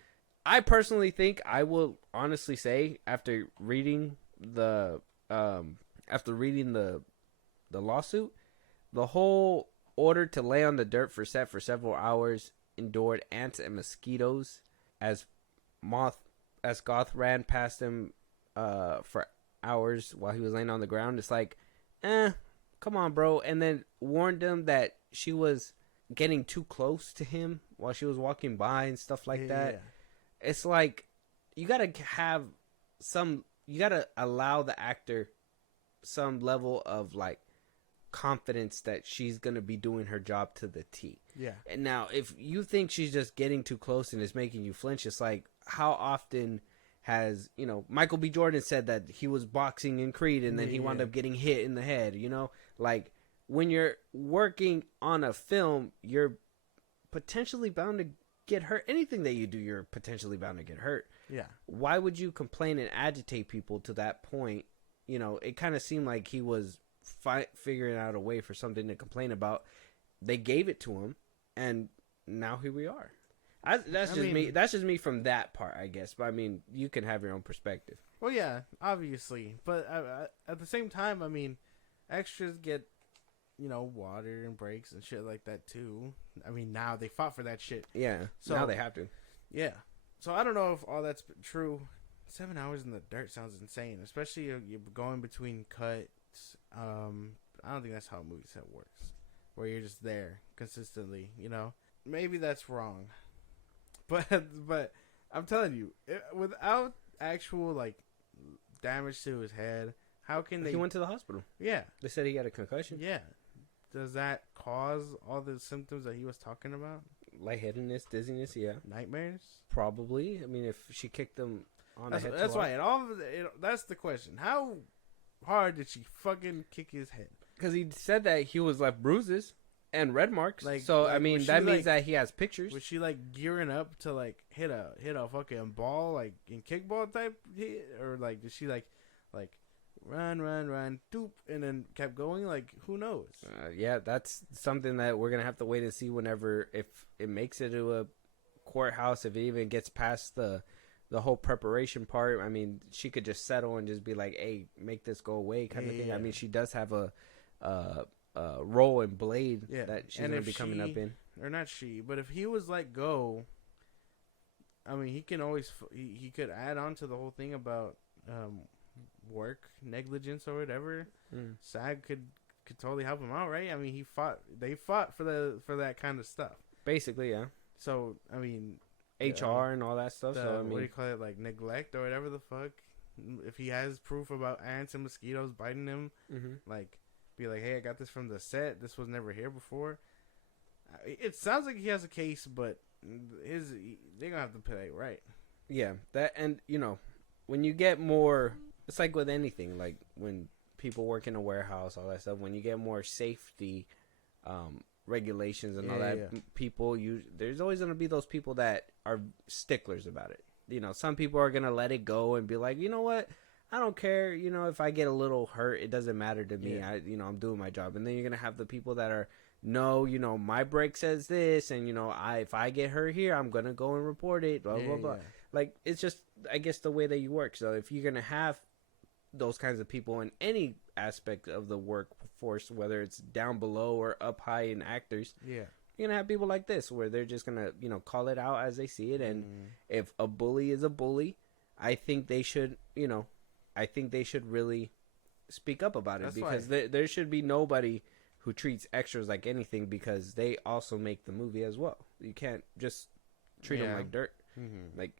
I personally think, I will honestly say, after reading the lawsuit, the whole order to lay on the dirt for set for several hours, endured ants and mosquitoes as Goth ran past him for hours while he was laying on the ground. It's like, come on, bro. And then warned him that she was getting too close to him while she was walking by and stuff like that. Yeah. It's like, you gotta allow the actor some level of, like, confidence that she's gonna be doing her job to the T. Yeah. And now, if you think she's just getting too close and is making you flinch, it's like, how often has, you know, Michael B. Jordan said that he was boxing in Creed and then he wound up getting hit in the head, you know? Like, when you're working on a film, you're potentially bound to get hurt. Anything that you do, you're potentially bound to get hurt. Yeah. Why would you complain and agitate people to that point? You know, it kind of seemed like he was figuring out a way for something to complain about. They gave it to him, and now here we are. That's just me from that part, I guess. But I mean, you can have your own perspective. Well, yeah, obviously, but at the same time, I mean, extras get, you know, water and breaks and shit like that too. I mean, now they fought for that shit. Yeah, so now they have to. Yeah, so I don't know if all that's true. 7 hours in the dirt sounds insane, especially you're going between cuts. I don't think that's how a movie set works, where you're just there consistently. You know, maybe that's wrong. But I'm telling you, without actual like damage to his head, how can they? He went to the hospital. Yeah, they said he had a concussion. Yeah, does that cause all the symptoms that he was talking about? Lightheadedness, dizziness, yeah. Nightmares, probably. I mean, if she kicked him on the head, that's why. And all of that's the question: how hard did she fucking kick his head? Because he said that he was left bruises and red marks. I mean, that means that he has pictures. Was she like gearing up to like hit a fucking ball like in kickball type hit, or like did she like run, doop, and then kept going? Like who knows? Yeah, that's something that we're gonna have to wait and see whenever if it makes it to a courthouse, if it even gets past the whole preparation part. I mean, she could just settle and just be like, "Hey, make this go away," kind of thing. I mean, she does have a role in Blade that she's going to be coming up in. Or not she, but if he was let go, I mean, he can always, he could add on to the whole thing about work negligence or whatever. SAG could totally help him out, right? I mean, they fought for that kind of stuff. Basically, yeah. So, I mean, HR and all that stuff. So, I mean, what do you call it? Like neglect or whatever the fuck. If he has proof about ants and mosquitoes biting him, like, be like, hey, I got this from the set. This was never here before. It sounds like he has a case, but they're gonna have to play right. Yeah, that, and you know, when you get more, it's like with anything, like when people work in a warehouse, all that stuff. When you get more safety regulations and all that, people, there's always gonna be those people that are sticklers about it. You know, some people are gonna let it go and be like, you know what, I don't care. You know, if I get a little hurt, it doesn't matter to me. I'm doing my job. And then you're gonna have the people that are, no, you know, my break says this, and you know, if I get hurt here, I'm gonna go and report it. Blah blah blah. Like, it's just, I guess, the way that you work. So if you're gonna have those kinds of people in any aspect of the workforce, whether it's down below or up high in actors, you're gonna have people like this where they're just gonna, you know, call it out as they see it. And if a bully is a bully, I think they should, you know, really speak up about it. That's because there should be nobody who treats extras like anything, because they also make the movie as well. You can't just treat them like dirt. Like,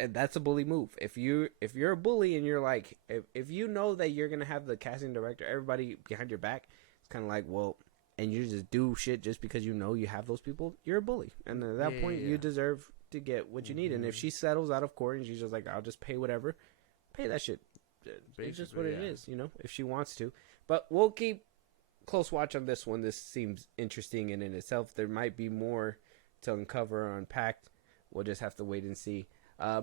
and that's a bully move. If you're a bully and you're like, if you know that you're gonna have the casting director, everybody behind your back, it's kind of like, well, and you just do shit just because you know you have those people, you're a bully. And at that point, you deserve to get what you need. And if she settles out of court and she's just like, I'll just pay whatever, pay that shit. It's just what it is, you know, if she wants to. But we'll keep close watch on this one. This seems interesting in itself. There might be more to uncover or unpack. We'll just have to wait and see.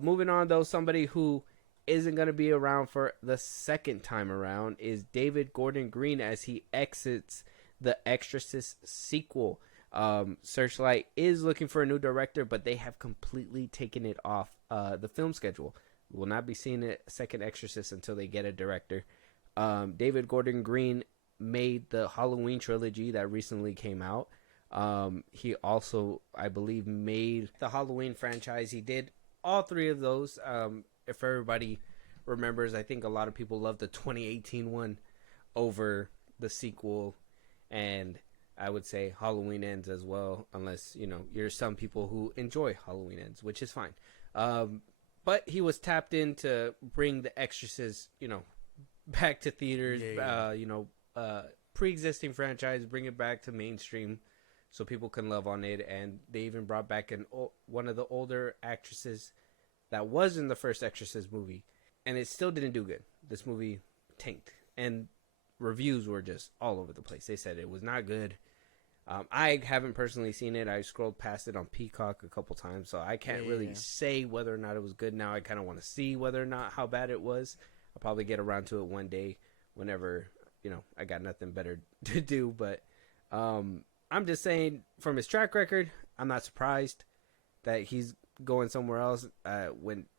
Moving on, though, somebody who isn't going to be around for the second time around is David Gordon Green as he exits the Exorcist sequel. Searchlight is looking for a new director, but they have completely taken it off the film schedule. We'll not be seeing a second Exorcist until they get a director. David Gordon Green made the Halloween trilogy that recently came out. He also, I believe, made the Halloween franchise. He did all three of those. If everybody remembers, I think a lot of people love the 2018 one over the sequel, and I would say Halloween Ends as well, unless, you know, you're some people who enjoy Halloween Ends, which is fine. But he was tapped in to bring the Exorcist, you know, back to theaters, you know, pre-existing franchise, bring it back to mainstream so people can love on it. And they even brought back one of the older actresses that was in the first Exorcist movie, and it still didn't do good. This movie tanked. And reviews were just all over the place. They said it was not good. I haven't personally seen it. I scrolled past it on Peacock a couple times, so I can't really say whether or not it was good now. I kind of want to see whether or not how bad it was. I'll probably get around to it one day whenever, I got nothing better to do. But I'm just saying, from his track record, I'm not surprised that he's going somewhere else.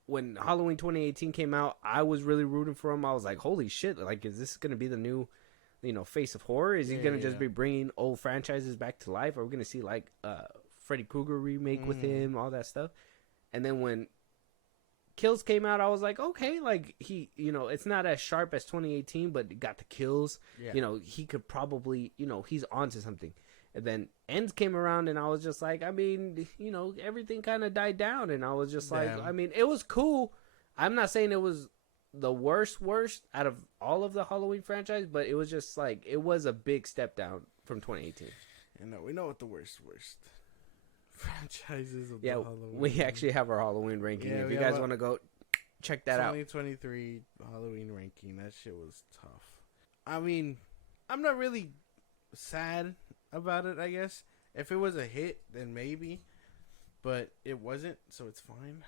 When Halloween 2018 came out, I was really rooting for him. I was like, holy shit, like, is this going to be the new face of horror? Is he gonna just be bringing old franchises back to life? Are we gonna see like Freddy Krueger remake with him, all that stuff? And then when Kills came out, I was like, okay, like he, it's not as sharp as 2018, but it got the kills. He could probably, he's onto something. And then Ends came around, and I was just like, I mean, everything kind of died down, and I was just like, I mean, it was cool. I'm not saying it was the worst out of all of the Halloween franchise, but it was just like, it was a big step down from 2018. We know what the worst franchises of the Halloween. We actually have our Halloween ranking. If you guys want to go check that out. 2023 Halloween ranking. That shit was tough. I mean, I'm not really sad about it, I guess. If it was a hit, then maybe. But it wasn't, so it's fine.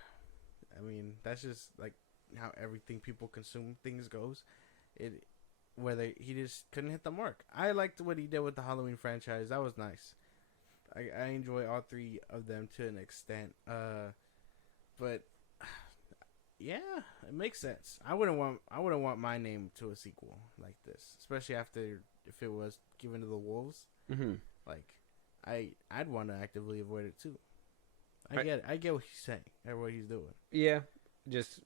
I mean, that's just like how everything people consume things goes. Whether he just couldn't hit the mark. I liked what he did with the Halloween franchise. That was nice. I enjoy all three of them to an extent. But yeah, it makes sense. I wouldn't want my name to a sequel like this, especially after if it was given to the wolves. Mm-hmm. Like, I'd want to actively avoid it too. I get what he's saying or what he's doing. Yeah, just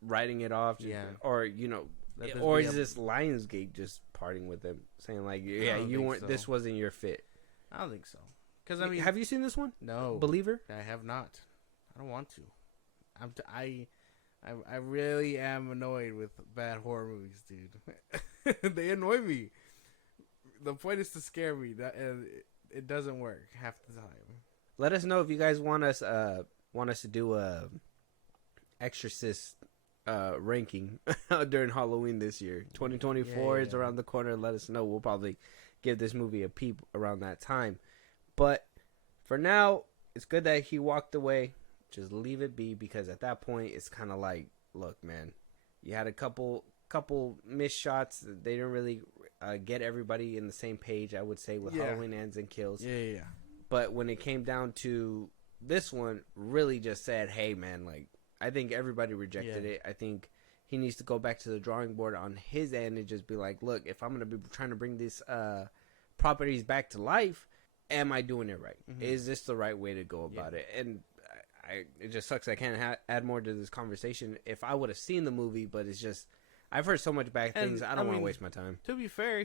writing it off. Or is this Lionsgate just parting with him, saying like, yeah, you weren't. So. This wasn't your fit. I don't think so. Because I mean, have you seen this one? No, Believer. I have not. I don't want to. I really am annoyed with bad horror movies, dude. They annoy me. The point is to scare me. It doesn't work half the time. Let us know if you guys want us to do a Exorcist ranking during Halloween this year. 2024 is around the corner. Let us know. We'll probably give this movie a peep around that time. But for now, it's good that he walked away. Just leave it be, because at that point, it's kind of like, look, man, you had a couple missed shots. They didn't really get everybody in the same page, I would say, with Halloween Ends and Kills. Yeah. But when it came down to this one, really just said, hey, man, like, I think everybody rejected it. I think he needs to go back to the drawing board on his end and just be like, look, if I'm going to be trying to bring these properties back to life, am I doing it right? Mm-hmm. Is this the right way to go about it? And it just sucks I can't add more to this conversation. If I would have seen the movie, but it's just, I've heard so much bad things. I don't want to waste my time. To be fair,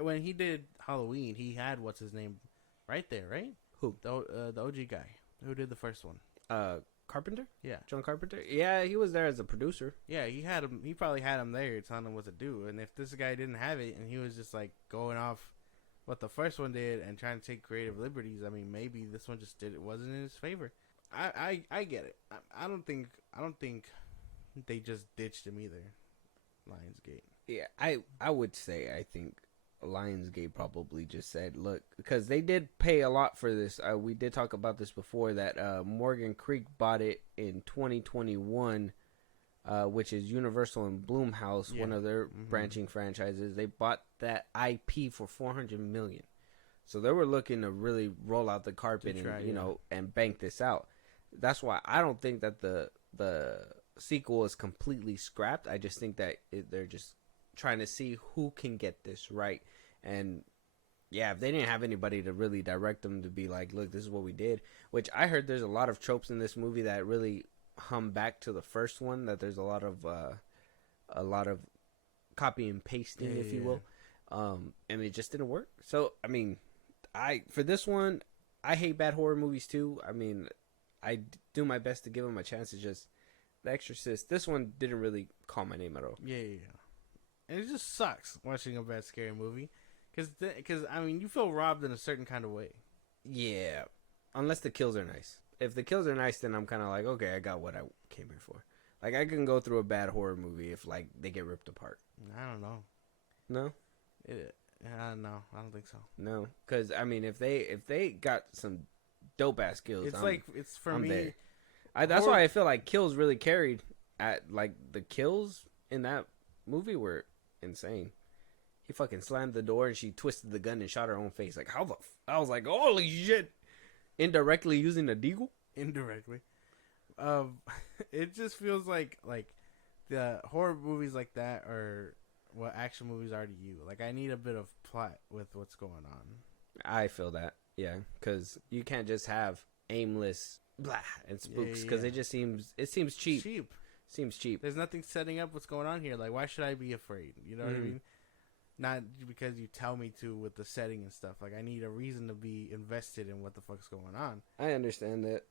when he did Halloween, he had what's his name right there, right? Who? The OG guy who did the first one. Carpenter? Yeah. John Carpenter? Yeah, he was there as a producer. Yeah, he had him. He probably had him there telling him what to do. And if this guy didn't have it and he was just like going off what the first one did and trying to take creative liberties, I mean, maybe this one just wasn't in his favor. I get it. I don't think they just ditched him either. Lionsgate. Yeah, I would say I think Lionsgate probably just said, look, because they did pay a lot for this. We did talk about this before, that Morgan Creek bought it in 2021, which is Universal and Blumhouse, one of their branching franchises. They bought that IP for $400 million. So they were looking to really roll out the carpet and bank this out. That's why I don't think that the sequel is completely scrapped. I just think that they're just trying to see who can get this right. And yeah, if they didn't have anybody to really direct them to be like, look, this is what we did, which I heard there's a lot of tropes in this movie that really hum back to the first one, that there's a lot of copy and pasting, if you will. And it just didn't work. So I mean, for this one, I hate bad horror movies too. I mean, I do my best to give them a chance. It's just The Exorcist. This one didn't really call my name at all. Yeah. And it just sucks watching a bad scary movie, because I mean, you feel robbed in a certain kind of way. Yeah, unless the kills are nice. If the kills are nice, then I'm kind of like, okay, I got what I came here for. Like, I can go through a bad horror movie if like they get ripped apart. I don't know. No? No, I don't think so. No, because I mean, if they got some dope ass kills, it's for I'm me. there. That's why I feel like kills really carried. Like the kills in that movie were insane. He fucking slammed the door and she twisted the gun and shot her own face. Like how the? I was like, holy shit! Indirectly using a deagle. Indirectly, it just feels like the horror movies like that are what action movies are to you. Like I need a bit of plot with what's going on. I feel that, yeah, because you can't just have aimless blah and spooks because it seems cheap. Seems cheap. There's nothing setting up what's going on here. Like why should I be afraid? You know what I mean? Not because you tell me to with the setting and stuff. Like I need a reason to be invested in what the fuck's going on. I understand that,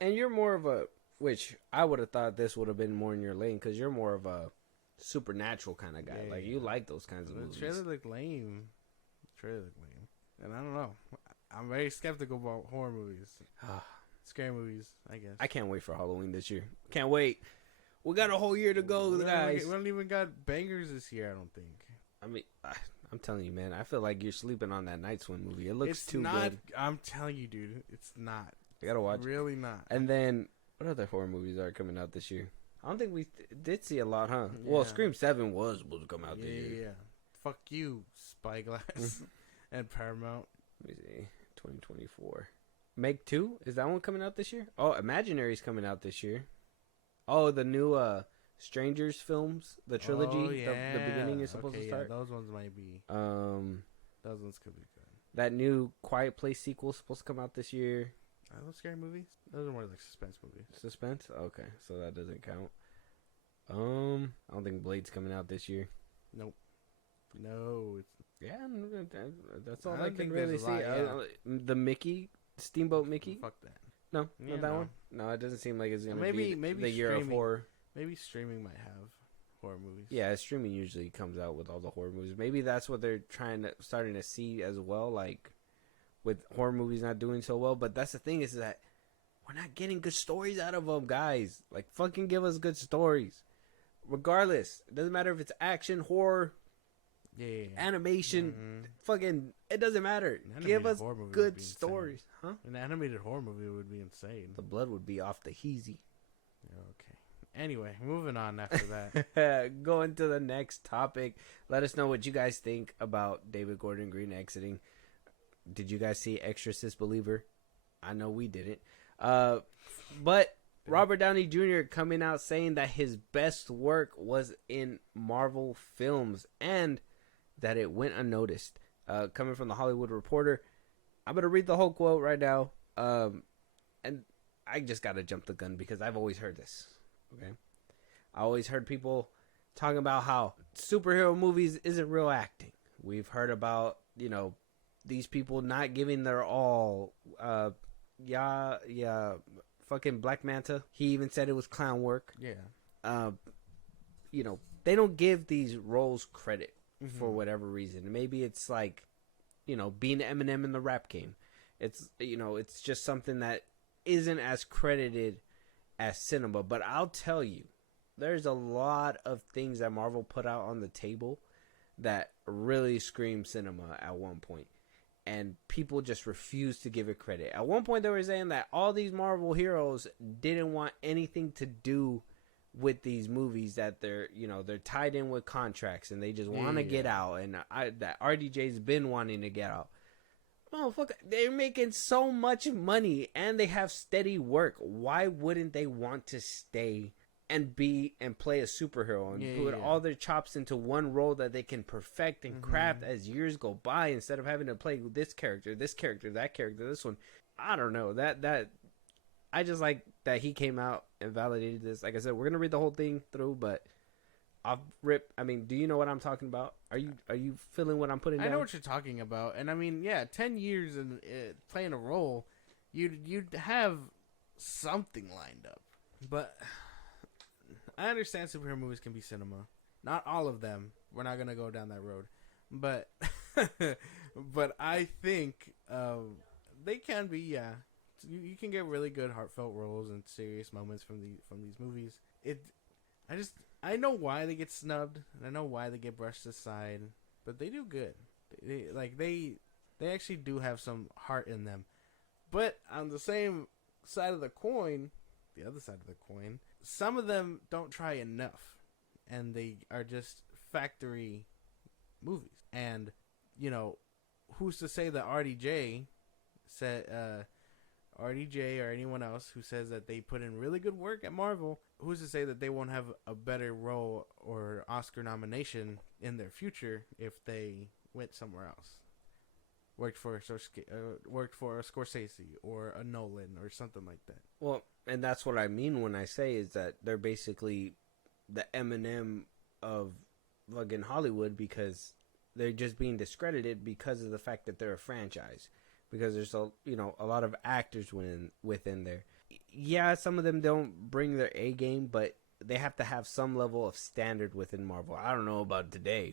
and you're more of a, which I would have thought this would have been more in your lane because you're more of a supernatural kind of guy. You like those kinds of movies. The trailer looked lame. And I don't know. I'm very skeptical about horror movies. Scary movies, I guess. I can't wait for Halloween this year. Can't wait. We got a whole year to go, guys. We don't even got bangers this year, I don't think. I mean, I'm telling you, man. I feel like you're sleeping on that Night Swim movie. It looks too good. I'm telling you, dude. It's not. You gotta watch. Really not. And then, what other horror movies are coming out this year? I don't think we did see a lot, huh? Yeah. Well, Scream 7 was supposed to come out this year. Yeah. Fuck you, Spyglass and Paramount. Let me see. 2024. Meg 2? Is that one coming out this year? Oh, Imaginary's coming out this year. Oh, the new Strangers films, the trilogy. Oh, yeah. The beginning is supposed to start. Yeah, those ones might be. Those ones could be good. That new Quiet Place sequel is supposed to come out this year. Are those scary movies? Those are more like suspense movies. Suspense? Okay, so that doesn't count. I don't think Blade's coming out this year. Nope. No, it's that's all I can really see. The Mickey, Steamboat Mickey. Fuck that. No, not that one. No, it doesn't seem like it's gonna be the year of horror. Maybe streaming might have horror movies. Yeah, streaming usually comes out with all the horror movies. Maybe that's what they're starting to see as well. Like with horror movies not doing so well, but that's the thing is that we're not getting good stories out of them, guys. Like fucking give us good stories, regardless. It doesn't matter if it's action, horror. Yeah. Animation, fucking, it doesn't matter. Give us good stories, huh? An animated horror movie would be insane. The blood would be off the heezy. Okay. Anyway, moving on after that. Going to the next topic. Let us know what you guys think about David Gordon Green exiting. Did you guys see Exorcist Believer? I know we didn't. But Robert Downey Jr. coming out saying that his best work was in Marvel films and that it went unnoticed. Coming from the Hollywood Reporter. I'm going to read the whole quote right now. And I just got to jump the gun because I've always heard this. Okay. I always heard people talking about how superhero movies isn't real acting. We've heard about, these people not giving their all. Fucking Black Manta. He even said it was clown work. Yeah. They don't give these roles credit for whatever reason. Maybe it's like, being Eminem in the rap game. It's, it's just something that isn't as credited as cinema. But I'll tell you, there's a lot of things that Marvel put out on the table that really scream cinema at one point. And people just refuse to give it credit. At one point, they were saying that all these Marvel heroes didn't want anything to do with these movies, that they're tied in with contracts and they just want to get out. And that RDJ's been wanting to get out. Oh, fuck. They're making so much money and they have steady work. Why wouldn't they want to stay and play a superhero and put all their chops into one role that they can perfect and craft as years go by instead of having to play this character, that character, this one? I don't know. That I just like that he came out and validated this. Like I said, we're gonna read the whole thing through, but I'll rip. I mean, do you know what I'm talking about? Are you feeling what I'm putting down? I know what you're talking about, and I mean, 10 years in playing a role, you'd have something lined up, but. I understand superhero movies can be cinema. Not all of them. We're not gonna go down that road, but but I think they can be. Yeah, you can get really good heartfelt roles and serious moments from these movies. I know why they get snubbed, and I know why they get brushed aside. but they do good. They actually do have some heart in them. But on the same side of the coin, the other side of the coin, some of them don't try enough, and they are just factory movies. And who's to say that RDJ or anyone else who says that they put in really good work at Marvel, who's to say that they won't have a better role or Oscar nomination in their future if they went somewhere else? Worked for a Scorsese or a Nolan or something like that. Well, and that's what I mean when I say is that they're basically the Eminem of fucking Hollywood, because they're just being discredited because of the fact that they're a franchise. Because there's a lot of actors within there. Yeah, some of them don't bring their A game, but they have to have some level of standard within Marvel. I don't know about today.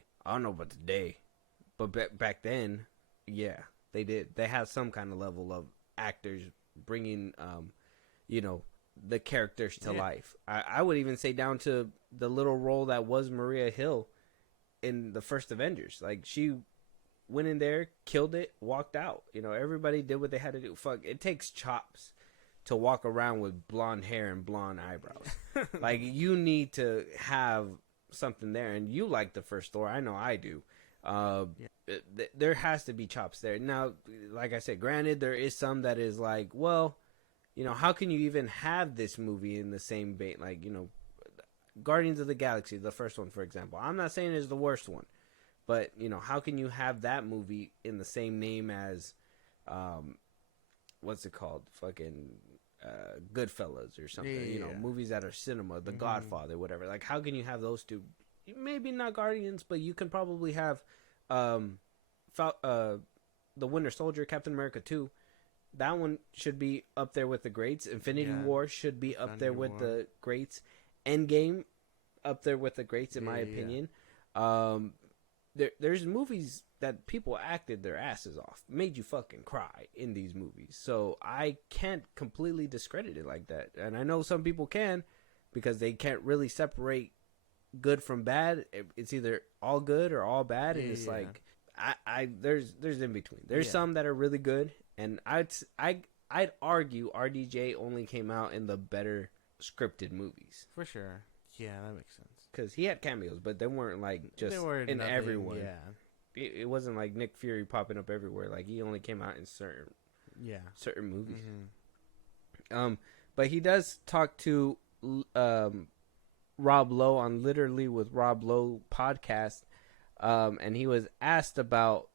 But back then, yeah, they did. They have some kind of level of actors bringing, the characters to life. I would even say down to the little role that was Maria Hill in the first Avengers. Like, she went in there, killed it, walked out. Everybody did what they had to do. Fuck, it takes chops to walk around with blonde hair and blonde eyebrows. Like, you need to have something there. And you like the first Thor. I know I do. There has to be chops there. Now, like I said, granted, there is some that is like, well, how can you even have this movie in the same vein? Like, Guardians of the Galaxy, the first one, for example. I'm not saying it's the worst one. But, how can you have that movie in the same name as, what's it called? Fucking Goodfellas or something. Yeah. Movies that are cinema, The Godfather, whatever. Like, how can you have those two? Maybe not Guardians, but you can probably have The Winter Soldier, Captain America 2. That one should be up there with the greats. Infinity War should be up there with the greats. Endgame, up there with the greats, in my opinion. There's movies that people acted their asses off, made you fucking cry in these movies. So I can't completely discredit it like that. And I know some people can, because they can't really separate good from bad. It's either all good or all bad, and it's like there's in between. There's some that are really good, and I'd argue RDJ only came out in the better scripted movies. For sure. Yeah, that makes sense. Because he had cameos, but they weren't like just in nothing, everyone. Yeah, it wasn't like Nick Fury popping up everywhere. Like, he only came out in certain movies. Mm-hmm. But he does talk to Rob Lowe on Literally with Rob Lowe podcast, and he was asked about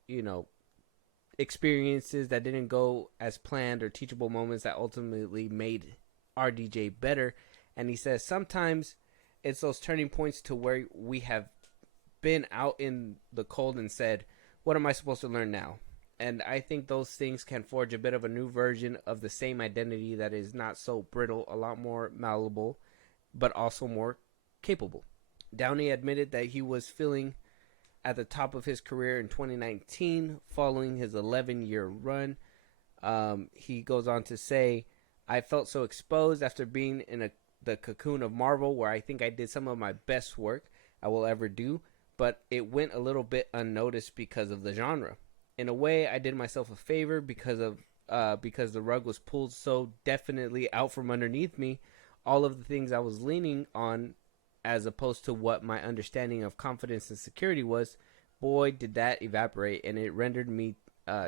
experiences that didn't go as planned or teachable moments that ultimately made RDJ better. And he says sometimes it's those turning points to where we have been out in the cold and said, what am I supposed to learn now? And I think those things can forge a bit of a new version of the same identity that is not so brittle, a lot more malleable, but also more capable. Downey admitted that he was feeling at the top of his career in 2019 following his 11-year run. He goes on to say, I felt so exposed after being in the cocoon of Marvel, where I think I did some of my best work I will ever do, but it went a little bit unnoticed because of the genre. In a way, I did myself a favor because the rug was pulled so definitely out from underneath me. All of the things I was leaning on, as opposed to what my understanding of confidence and security was, boy, did that evaporate, and it rendered me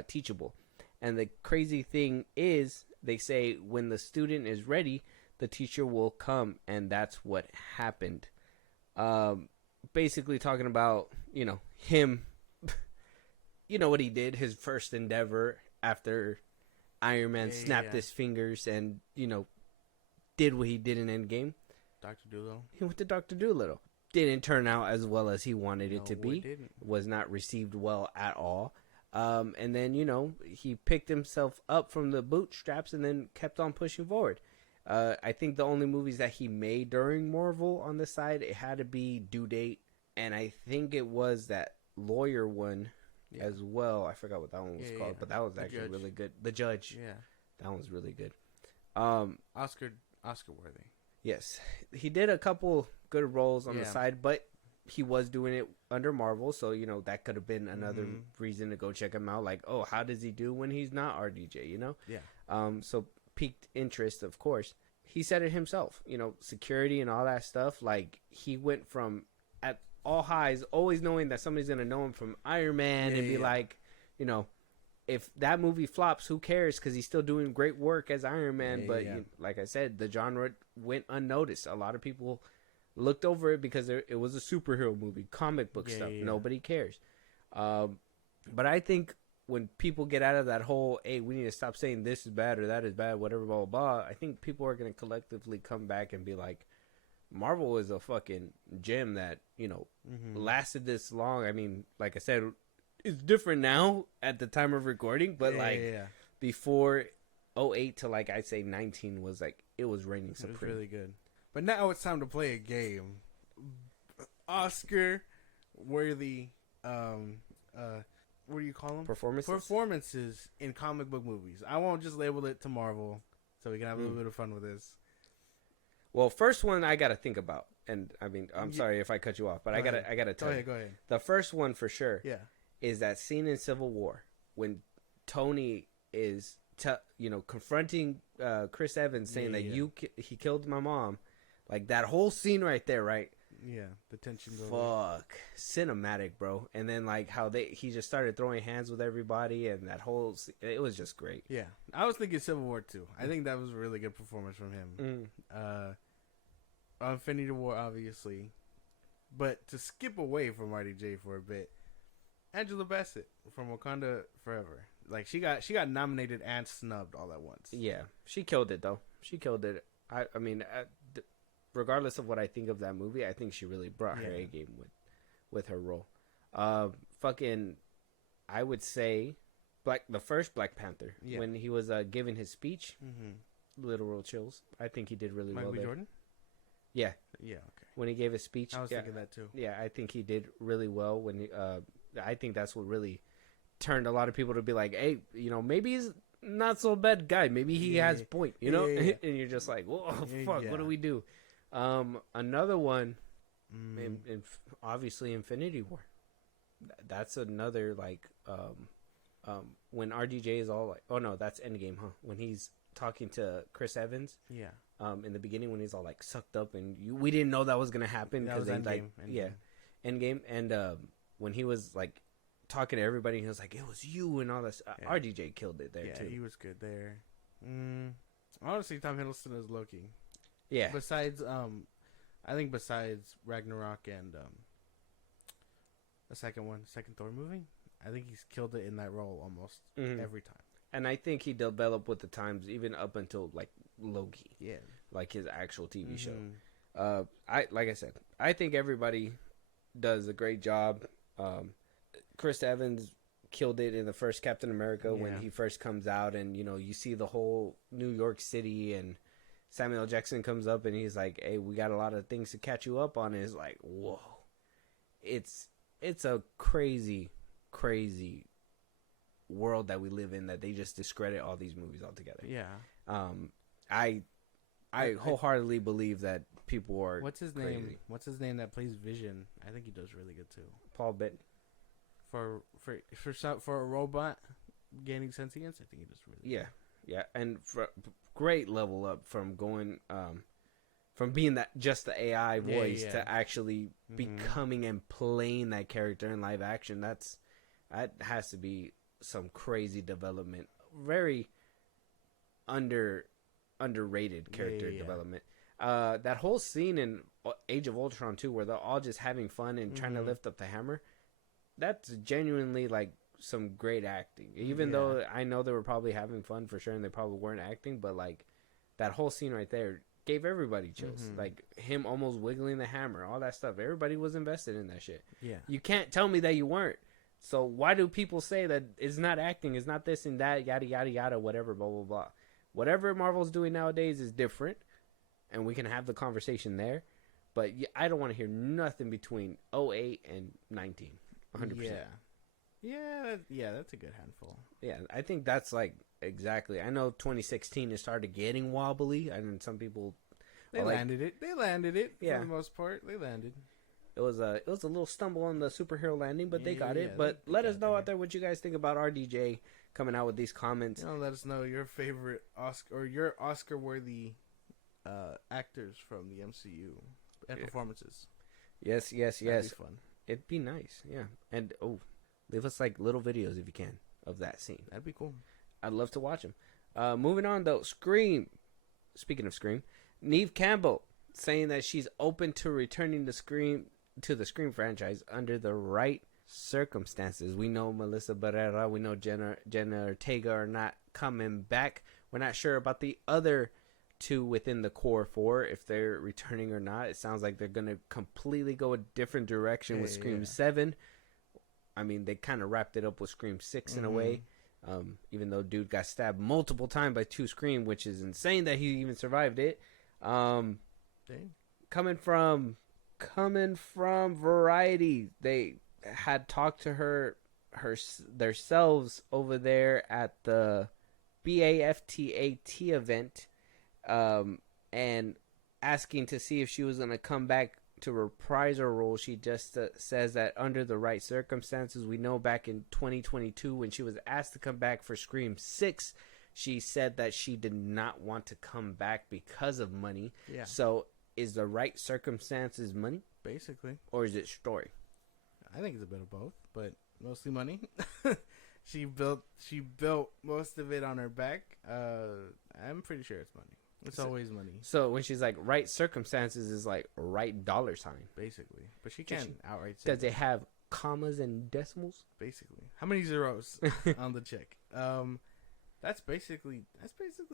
teachable. And the crazy thing is, they say when the student is ready, the teacher will come, and that's what happened. Basically talking about, him, what he did, his first endeavor after Iron Man snapped his fingers and, did what he did in Endgame. Dr. Dolittle. He went to Dr. Dolittle. Didn't turn out as well as he wanted it to be. It didn't. Was not received well at all. And then, he picked himself up from the bootstraps and then kept on pushing forward. I think the only movies that he made during Marvel on the side, it had to be Due Date, and I think it was that lawyer one as well. I forgot what that one was called, but that was actually really good. The Judge. Yeah. That one's really good. Oscar worthy. Yes. He did a couple good roles on the side, but he was doing it under Marvel, so you know that could have been another reason to go check him out. Like, oh, how does he do when he's not RDJ? You know? Yeah. So piqued interest, of course. He said it himself. You know, security and all that stuff. Like, he went from at all highs, always knowing that somebody's gonna know him from Iron Man, and be like, you know, if that movie flops, who cares? Because he's still doing great work as Iron Man. But you know, like I said, the genre went unnoticed. A lot of people looked over it because it was a superhero movie, comic book stuff. Nobody cares. But I think when people get out of that whole, hey, we need to stop saying this is bad or that is bad, whatever, blah, blah, blah, I think people are going to collectively come back and be like, Marvel is a fucking gem that, you know, lasted this long. I mean, like I said, it's different now at the time of recording, but before 08 to, like, I'd say 19 was like, it was reigning supreme. It was really good. But now it's time to play a game. Oscar-worthy, what do you call them? Performances in comic book movies. I won't just label it to Marvel, so we can have a little bit of fun with this. Well, first one I got to think about, and I mean, I'm sorry if I cut you off, but I gotta tell you. Go ahead. The first one for sure is that scene in Civil War when Tony is, confronting Chris Evans, saying that he killed my mom. Like, that whole scene right there, right? Yeah, the tension. Fuck. Cinematic, bro. And then, like, how he just started throwing hands with everybody, and that whole... It was just great. Yeah. I was thinking Civil War, too. I think that was a really good performance from him. Infinity War, obviously. But to skip away from RDJ for a bit, Angela Bassett from Wakanda Forever. Like, she got nominated and snubbed all at once. Yeah. She killed it, though. She killed it. I mean... regardless of what I think of that movie, I think she really brought her A game with her role. I would say the first Black Panther when he was giving his speech, literal chills. I think he did really well there. Jordan? Yeah. Yeah, okay. When he gave his speech. I was thinking that too. Yeah, I think he did really well when he, I think that's what really turned a lot of people to be like, hey, maybe he's not so bad guy. Maybe he has point, and you're just like, whoa, fuck, what do we do? Another one, obviously Infinity War. That's another, like, when RDJ is all like, oh no, that's Endgame, huh? When he's talking to Chris Evans. Yeah. In the beginning when he's all like sucked up and we didn't know that was going to happen. That was Endgame. Endgame. And, when he was like talking to everybody, he was like, it was you and all this. RDJ killed it there too. Yeah, he was good there. Honestly, Tom Hiddleston is Loki. Yeah. Besides, I think besides Ragnarok and the second Thor movie, I think he's killed it in that role almost every time. And I think he developed with the times, even up until like Loki. Yeah. Like his actual TV show. Like I said, I think everybody does a great job. Chris Evans killed it in the first Captain America when he first comes out, and you see the whole New York City, and Samuel L. Jackson comes up and he's like, hey, we got a lot of things to catch you up on. And it's like, whoa. It's a crazy, crazy world that we live in that they just discredit all these movies altogether. Yeah. I wholeheartedly believe that people are What's his crazy. name? What's his name that plays Vision? I think he does really good too. Paul Bettany. For a robot gaining sentience, I think he does really good. Yeah, and for great level up from going from being that just the AI voice to actually becoming and playing that character in live action. That has to be some crazy development. Very underrated character development. That whole scene in Age of Ultron too, where they're all just having fun and trying to lift up the hammer. That's genuinely like some great acting. Even though I know they were probably having fun for sure, and they probably weren't acting, but like that whole scene right there gave everybody chills. Like him almost wiggling the hammer, all that stuff. Everybody was invested in that shit. Yeah, you can't tell me that you weren't. So why do people say that it's not acting, it's not this and that, yada yada yada, whatever, blah blah blah. Whatever Marvel's doing nowadays is different, and we can have the conversation there. But I don't want to hear nothing between 08 and 19. 100%. Yeah, that's a good handful. Yeah, I think that's like exactly. I know 2016 it started getting wobbly, and some people landed it. They landed it for the most part. They landed. It was a little stumble on the superhero landing, but they got it. Yeah, But they let got us know there. out there what you guys think about RDJ coming out with these comments. You know, let us know your favorite Oscar or your Oscar-worthy actors from the MCU and performances. Yes. That'd be fun. It'd be nice, yeah. And leave us like little videos if you can of that scene. That'd be cool. I'd love to watch them. Moving on though, Scream. Speaking of Scream, Neve Campbell saying that she's open to returning to the Scream franchise under the right circumstances. We know Melissa Barrera, we know Jenna Ortega are not coming back. We're not sure about the other two within the core four, if they're returning or not. It sounds like they're going to completely go a different direction with Scream 7. I mean, they kind of wrapped it up with Scream 6 in a way. Even though dude got stabbed multiple times by 2 Scream, which is insane that he even survived it. Coming from Variety, they had talked to themselves over there at the BAFTAT event, and asking to see if she was going to come back to reprise her role. She just says that under the right circumstances. We know back in 2022 when she was asked to come back for Scream 6, she said that she did not want to come back because of money. Yeah. So is the right circumstances money? Basically. Or is it story? I think it's a bit of both, but mostly money. She built most of it on her back. I'm pretty sure it's money. It's always money. So when she's like right circumstances is like right dollar sign. Basically. But she can't outright say Does it have commas and decimals? Basically. How many zeros on the check? That's basically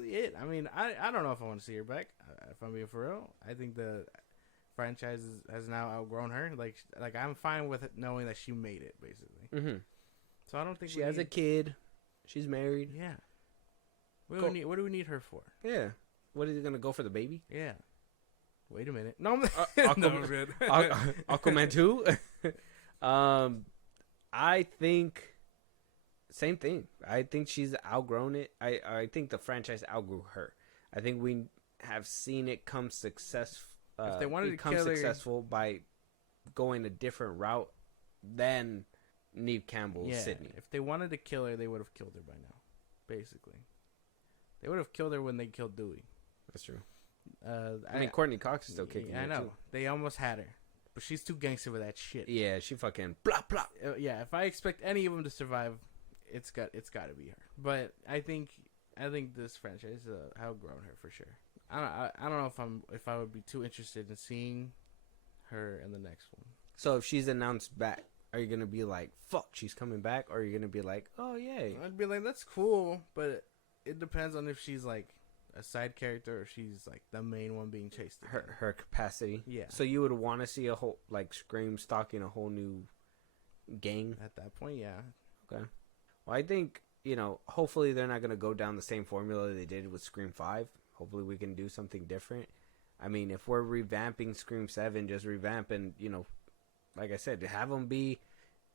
it. I mean, I don't know if I want to see her back. If I'm being for real, I think the franchise has now outgrown her. Like I'm fine with it knowing that she made it, basically. Mm-hmm. So I don't think she has a kid. She's married. Yeah. What do we need her for? Yeah. What is he gonna go for the baby? Yeah. Wait a minute. No, Aquaman 2. I think same thing. I think she's outgrown it. I think the franchise outgrew her. I think we have seen it come if they wanted to become kill successful by going a different route than Neve Campbell, Sydney. If they wanted to kill her, they would have killed her by now. Basically, they would have killed her when they killed Dewey. That's true. I mean, Courtney Cox is still kicking. I know. Too. They almost had her, but she's too gangster with that shit. Yeah, she fucking blah blah. Yeah, if I expect any of them to survive, it's got to be her. But I think this franchise outgrown her for sure. I don't know if I would be too interested in seeing her in the next one. So if she's announced back, are you gonna be like, "Fuck, she's coming back," or are you gonna be like, "Oh yay"? I'd be like, "That's cool," but it depends on if she's like a side character or she's like the main one being chased. Her capacity. Yeah. So you would want to see a whole like Scream stalking a whole new gang at that point. Yeah. Okay. Well, I think hopefully they're not gonna go down the same formula they did with Scream 5. Hopefully we can do something different. I mean, if we're revamping Scream 7, just revamp and like I said, have them be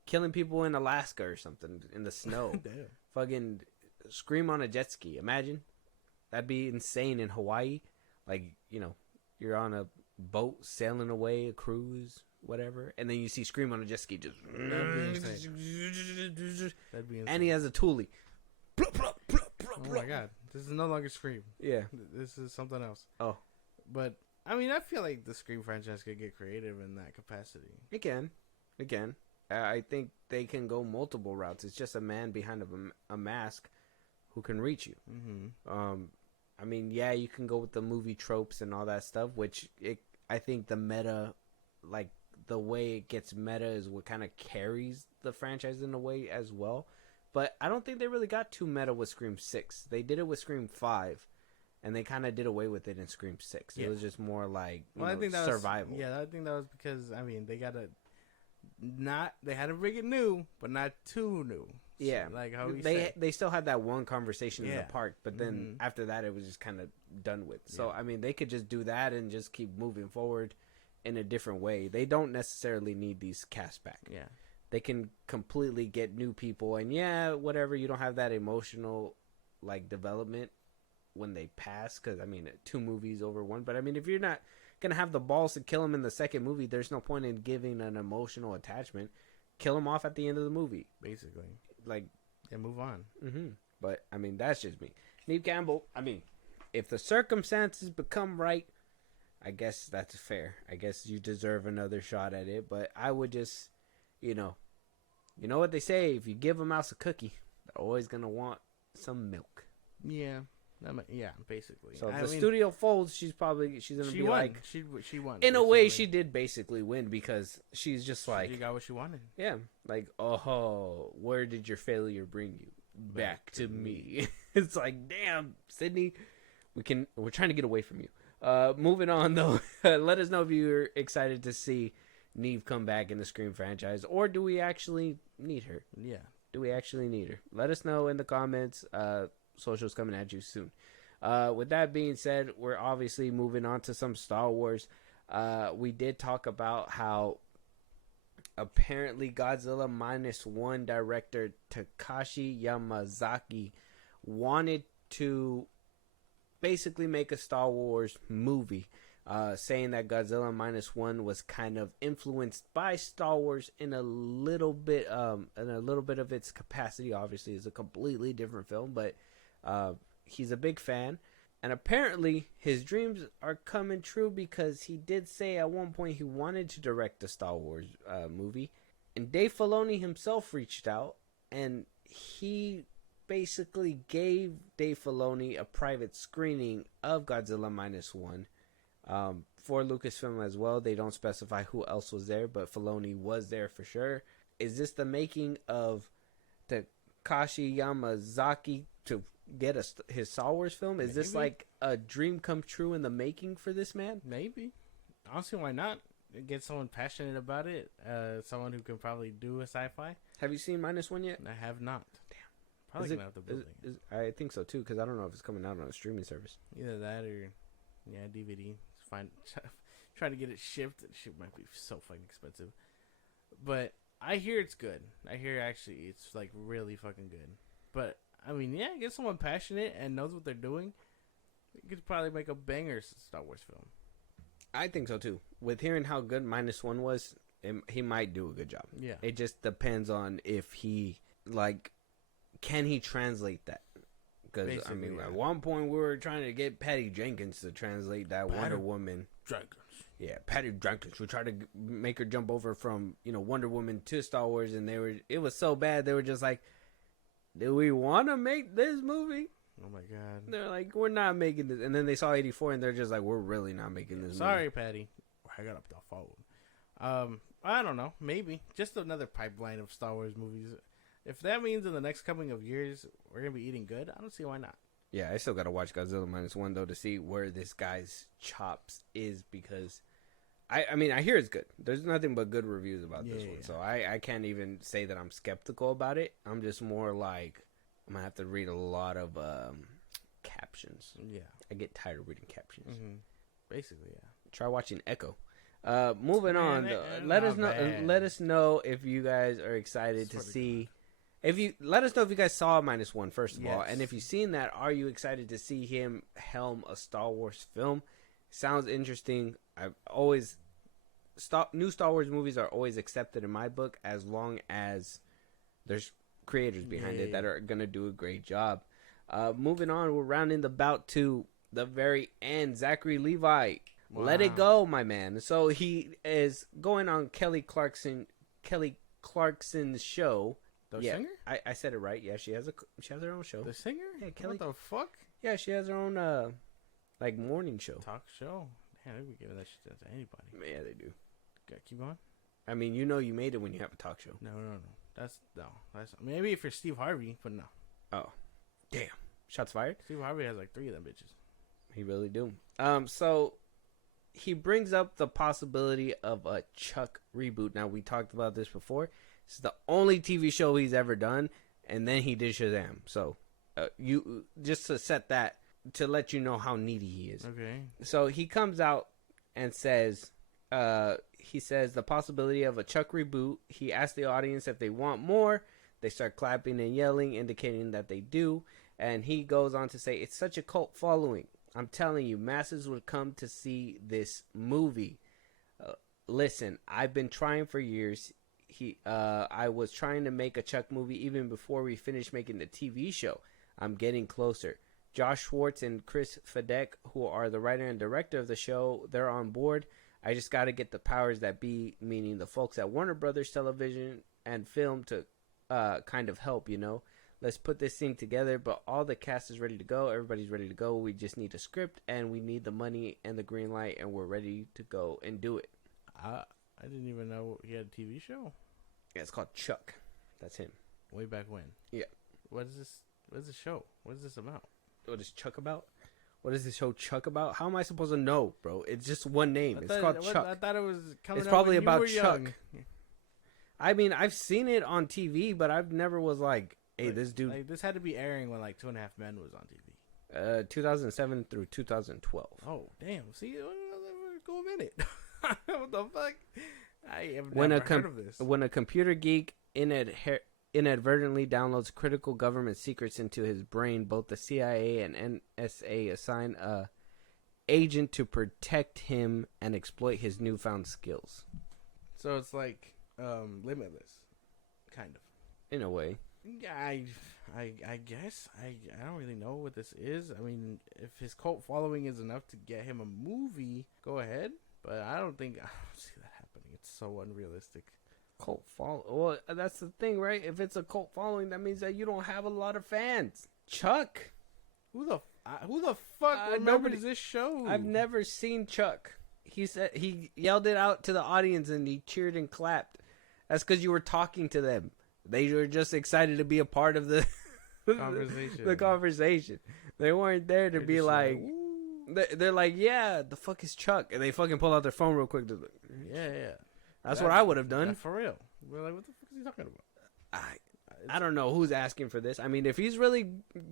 killing people in Alaska or something in the snow. Damn. Fucking Scream on a jet ski. Imagine. That'd be insane in Hawaii. Like, you're on a boat sailing away, a cruise, whatever, and then you see Scream on a jet ski just. That'd be insane. And he has a toolie. Oh my god. This is no longer Scream. Yeah. This is something else. Oh. But, I mean, I feel like the Scream franchise could get creative in that capacity. It can. I think they can go multiple routes. It's just a man behind a mask who can reach you. Mm-hmm. I mean, yeah, you can go with the movie tropes and all that stuff, which I think the meta, like the way it gets meta is what kind of carries the franchise in a way as well. But I don't think they really got too meta with Scream 6. They did it with Scream 5, and they kind of did away with it in Scream 6. Yeah. It was just more like I think that survival. I think that was because, I mean, they had to bring it new, but not too new. Yeah, so, like how they still had that one conversation in the park, but then after that, it was just kind of done with. So I mean, they could just do that and just keep moving forward in a different way. They don't necessarily need these casts back. Yeah, they can completely get new people, and whatever. You don't have that emotional like development when they pass, because I mean, 2 movies over one. But I mean, if you're not gonna have the balls to kill him in the second movie, there's no point in giving an emotional attachment. Kill him off at the end of the movie, basically. Like, and move on. Mm-hmm. But I mean, that's just me. Neve Campbell. I mean, if the circumstances become right, I guess that's fair. I guess you deserve another shot at it. But I would just, you know what they say: if you give a mouse a cookie, they're always gonna want some milk. Yeah. Yeah, basically. So if the studio folds, she's gonna be won. like, she won. In a way, she did basically win because she's just like, she got what she wanted. Yeah, like, oh, where did your failure bring you? Back to me. It's like, damn, Sydney, we're trying to get away from you. Moving on though, let us know if you're excited to see Neve come back in the Scream franchise, or do we actually need her? Yeah, do we actually need her? Let us know in the comments. Socials coming at you soon. With that being said, we're obviously moving on to some Star Wars. We did talk about how apparently Godzilla -1 director Takashi Yamazaki wanted to basically make a Star Wars movie, saying that Godzilla -1 was kind of influenced by Star Wars in a little bit of its capacity. Obviously, it's a completely different film, but he's a big fan, and apparently his dreams are coming true because he did say at one point he wanted to direct a Star Wars movie, and Dave Filoni himself reached out, and he basically gave Dave Filoni a private screening of Godzilla -1 for Lucasfilm as well. They don't specify who else was there, but Filoni was there for sure. Is this the making of Takashi Yamazaki to get his Star Wars film? Is this like a dream come true in the making for this man? Maybe. Honestly, why not? Get someone passionate about it. Someone who can probably do a sci-fi. Have you seen -1 yet? I have not. Damn. Probably gonna have to build it. I think so too, because I don't know if it's coming out on a streaming service. Either that or, yeah, DVD. It's fine. Trying to get it shipped. Shit might be so fucking expensive. But I hear it's good. I hear actually it's like really fucking good. But I mean, yeah, get someone passionate and knows what they're doing. You could probably make a banger Star Wars film. I think so too. With hearing how good -1 was, he might do a good job. Yeah. It just depends on if he can he translate that? Because I mean, at one point we were trying to get Patty Jenkins to translate that Wonder Woman. Jenkins. Yeah, Patty Jenkins. We tried to make her jump over from Wonder Woman to Star Wars, and it was so bad. They were just like, do we want to make this movie? Oh my god. They're like, we're not making this. And then they saw 84 and they're just like, we're really not making this movie. Sorry, Patty. I got up the phone. I don't know. Maybe. Just another pipeline of Star Wars movies. If that means in the next coming of years we're going to be eating good, I don't see why not. Yeah, I still got to watch Godzilla -1 though to see where this guy's chops is, because I mean, I hear it's good. There's nothing but good reviews about this one. So I can't even say that I'm skeptical about it. I'm just more like, I'm going to have to read a lot of captions. Yeah. I get tired of reading captions. Mm-hmm. Basically, yeah. Try watching Echo. Moving on, let us know if you guys are excited to see. Let us know if you guys saw -1 first of all, and if you've seen that, are you excited to see him helm a Star Wars film? Sounds interesting. New Star Wars movies are always accepted in my book as long as there's creators behind it that are gonna do a great job. Moving on, we're rounding the bout to the very end. Zachary Levi. Wow. Let it go, my man. So he is going on Kelly Clarkson's show. The singer? I said it right. Yeah, she has her own show. The singer? Yeah, Kelly. What the fuck? Yeah, she has her own morning show. Talk show. Man, they be giving that shit to anybody. Yeah, they do. Okay, keep going. I mean, you made it when you have a talk show. No. That's maybe if you're Steve Harvey, but no. Oh, damn! Shots fired. Steve Harvey has like 3 of them bitches. He really do. So he brings up the possibility of a Chuck reboot. Now, we talked about this before. This is the only TV show he's ever done, and then he did Shazam. So you just to set that, to let you know how needy he is. Okay. So he comes out and says, the possibility of a Chuck reboot. He asks the audience if they want more. They start clapping and yelling, indicating that they do. And he goes on to say, it's such a cult following. I'm telling you, masses would come to see this movie. Listen, I've been trying for years. I was trying to make a Chuck movie even before we finished making the TV show. I'm getting closer. Josh Schwartz and Chris Fedek, who are the writer and director of the show, they're on board. I just got to get the powers that be, meaning the folks at Warner Brothers Television and Film, to kind of help, you know. Let's put this thing together, but all the cast is ready to go. Everybody's ready to go. We just need a script, and we need the money and the green light, and we're ready to go and do it. I didn't even know he had a TV show. Yeah, it's called Chuck. That's him. Way back when. Yeah. What is this? What is the show? What is this about? What is Chuck about? What is this show Chuck about? How am I supposed to know, bro? It's just one name. It's called Chuck. I thought it was coming. It's probably about Chuck. Young. I mean, I've seen it on TV, but I've never was like, hey, this dude. Like, this had to be airing when like 2.5 Men was on TV. 2007 through 2012. Oh, damn. See, go a minute. What the fuck? I have never heard of this. When a computer geek inadvertently downloads critical government secrets into his brain, both the CIA and NSA assign a agent to protect him and exploit his newfound skills. So it's like Limitless, kind of. In a way. Yeah, I guess. I don't really know what this is. I mean, if his cult following is enough to get him a movie, go ahead. But I don't see that happening. It's so unrealistic. Cult follow. Well, that's the thing, right? If it's a cult following, that means that you don't have a lot of fans. Chuck. Who the fuck remembers this show? I've never seen Chuck. He said he yelled it out to the audience and he cheered and clapped. That's because you were talking to them. They were just excited to be a part of the conversation. The conversation. They weren't there to be like. They're like, yeah, the fuck is Chuck? And they fucking pull out their phone real quick. Yeah. That's what I would have done. For real. We're like, what the fuck is he talking about? I don't know who's asking for this. I mean, if he's really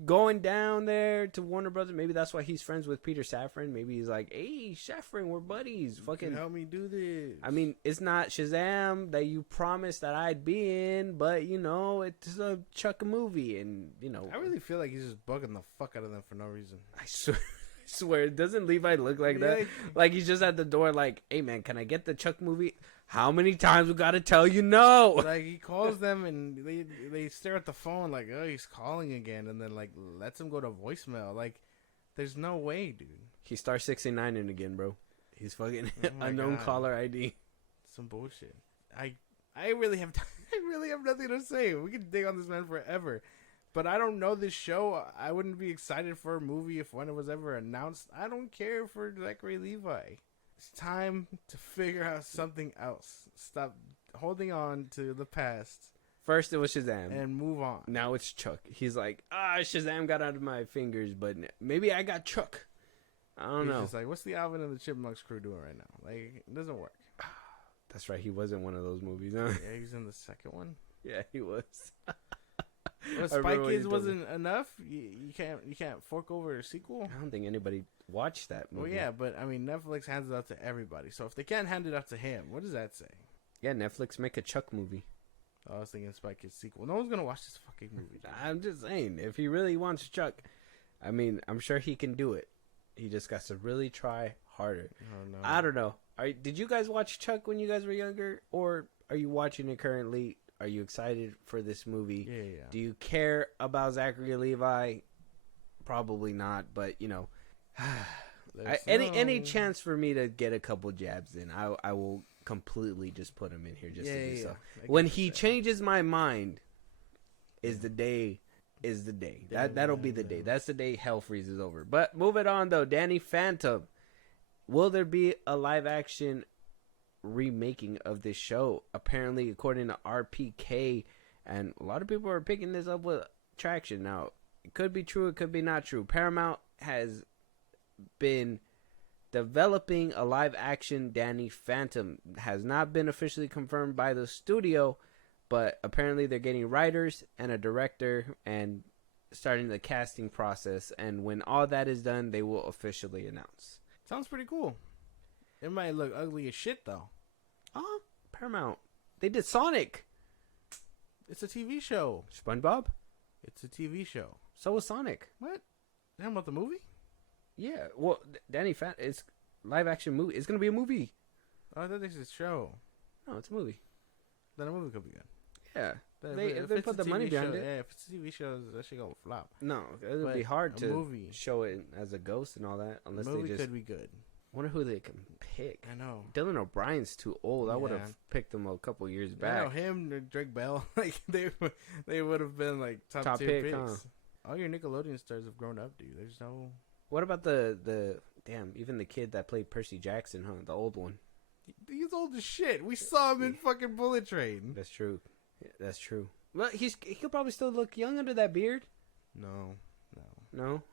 going down there to Warner Brothers, maybe that's why he's friends with Peter Safran. Maybe he's like, hey, Safran, we're buddies. Fucking help me do this. I mean, it's not Shazam that you promised that I'd be in, but, you know, it's a Chuck movie. And, you know. I really feel like he's just bugging the fuck out of them for no reason. I swear, doesn't Levi look like that? Like he's just at the door like, hey man, can I get the Chuck movie? How many times we gotta tell you no? Like he calls them and they stare at the phone like, oh, he's calling again, and then like lets him go to voicemail. Like, there's no way, dude. He starts 69ing again, bro. He's fucking unknown caller ID. Some bullshit. I really have nothing to say. We could dig on this man forever. But I don't know this show. I wouldn't be excited for a movie if one was ever announced. I don't care for Zachary Levi. It's time to figure out something else. Stop holding on to the past. First it was Shazam. And move on. Now it's Chuck. He's like, Shazam got out of my fingers, but maybe I got Chuck. I don't know. He's just like, what's the Alvin and the Chipmunks crew doing right now? Like, it doesn't work. That's right. He wasn't one of those movies, huh? Yeah, he was in the second one. Yeah, he was. Well, Spy Kids wasn't enough. You can't fork over a sequel. I don't think anybody watched that movie. Well, yeah, but I mean, Netflix hands it out to everybody. So if they can't hand it out to him, what does that say? Yeah, Netflix make a Chuck movie. I was thinking Spy Kids sequel. No one's gonna watch this fucking movie. Dude. I'm just saying, if he really wants Chuck, I mean, I'm sure he can do it. He just got to really try harder. Oh, no. I don't know. Did you guys watch Chuck when you guys were younger, or are you watching it currently? Are you excited for this movie? Yeah. Do you care about Zachary Levi? Probably not, but you know, any chance for me to get a couple jabs in, I will completely just put him in here just to do so. When he changes my mind, is the day. That'll be the day. That's the day hell freezes over. But moving on though, Danny Phantom. Will there be a live action remaking of this show? Apparently, according to RPK, and a lot of people are picking this up with traction. Now, it could be true, it could be not true. Paramount has been developing a live action Danny Phantom. Has not been officially confirmed by the studio, but apparently they're getting writers and a director and starting the casting process. And when all that is done, they will officially announce. Sounds pretty cool. It might look ugly as shit, though. Oh, Paramount. They did Sonic. It's a TV show. SpongeBob? It's a TV show. So was Sonic. What? You talking about the movie? Yeah, well, Danny Phantom, it's live action movie. It's gonna be a movie. Oh, I thought this is a show. No, it's a movie. Then a movie could be good. Yeah, If they it's put a the money TV behind show, it. yeah, if it's a TV show, that shit gonna flop. No, it would But be hard a to movie. show it as a ghost and all that, unless The movie they just. could be good. Wonder who they can pick. I know. Dylan O'Brien's too old. I would Yeah. have picked him a couple years I back. know him, or Drake Bell. Like they would have been like top tier pick, picks. huh? All your Nickelodeon stars have grown up, dude. There's no. What about the damn? Even the kid that played Percy Jackson, huh? The old one. He's old as shit. We saw him in fucking Bullet Train. That's true. Yeah, that's true. Well, he could probably still look young under that beard. No. No.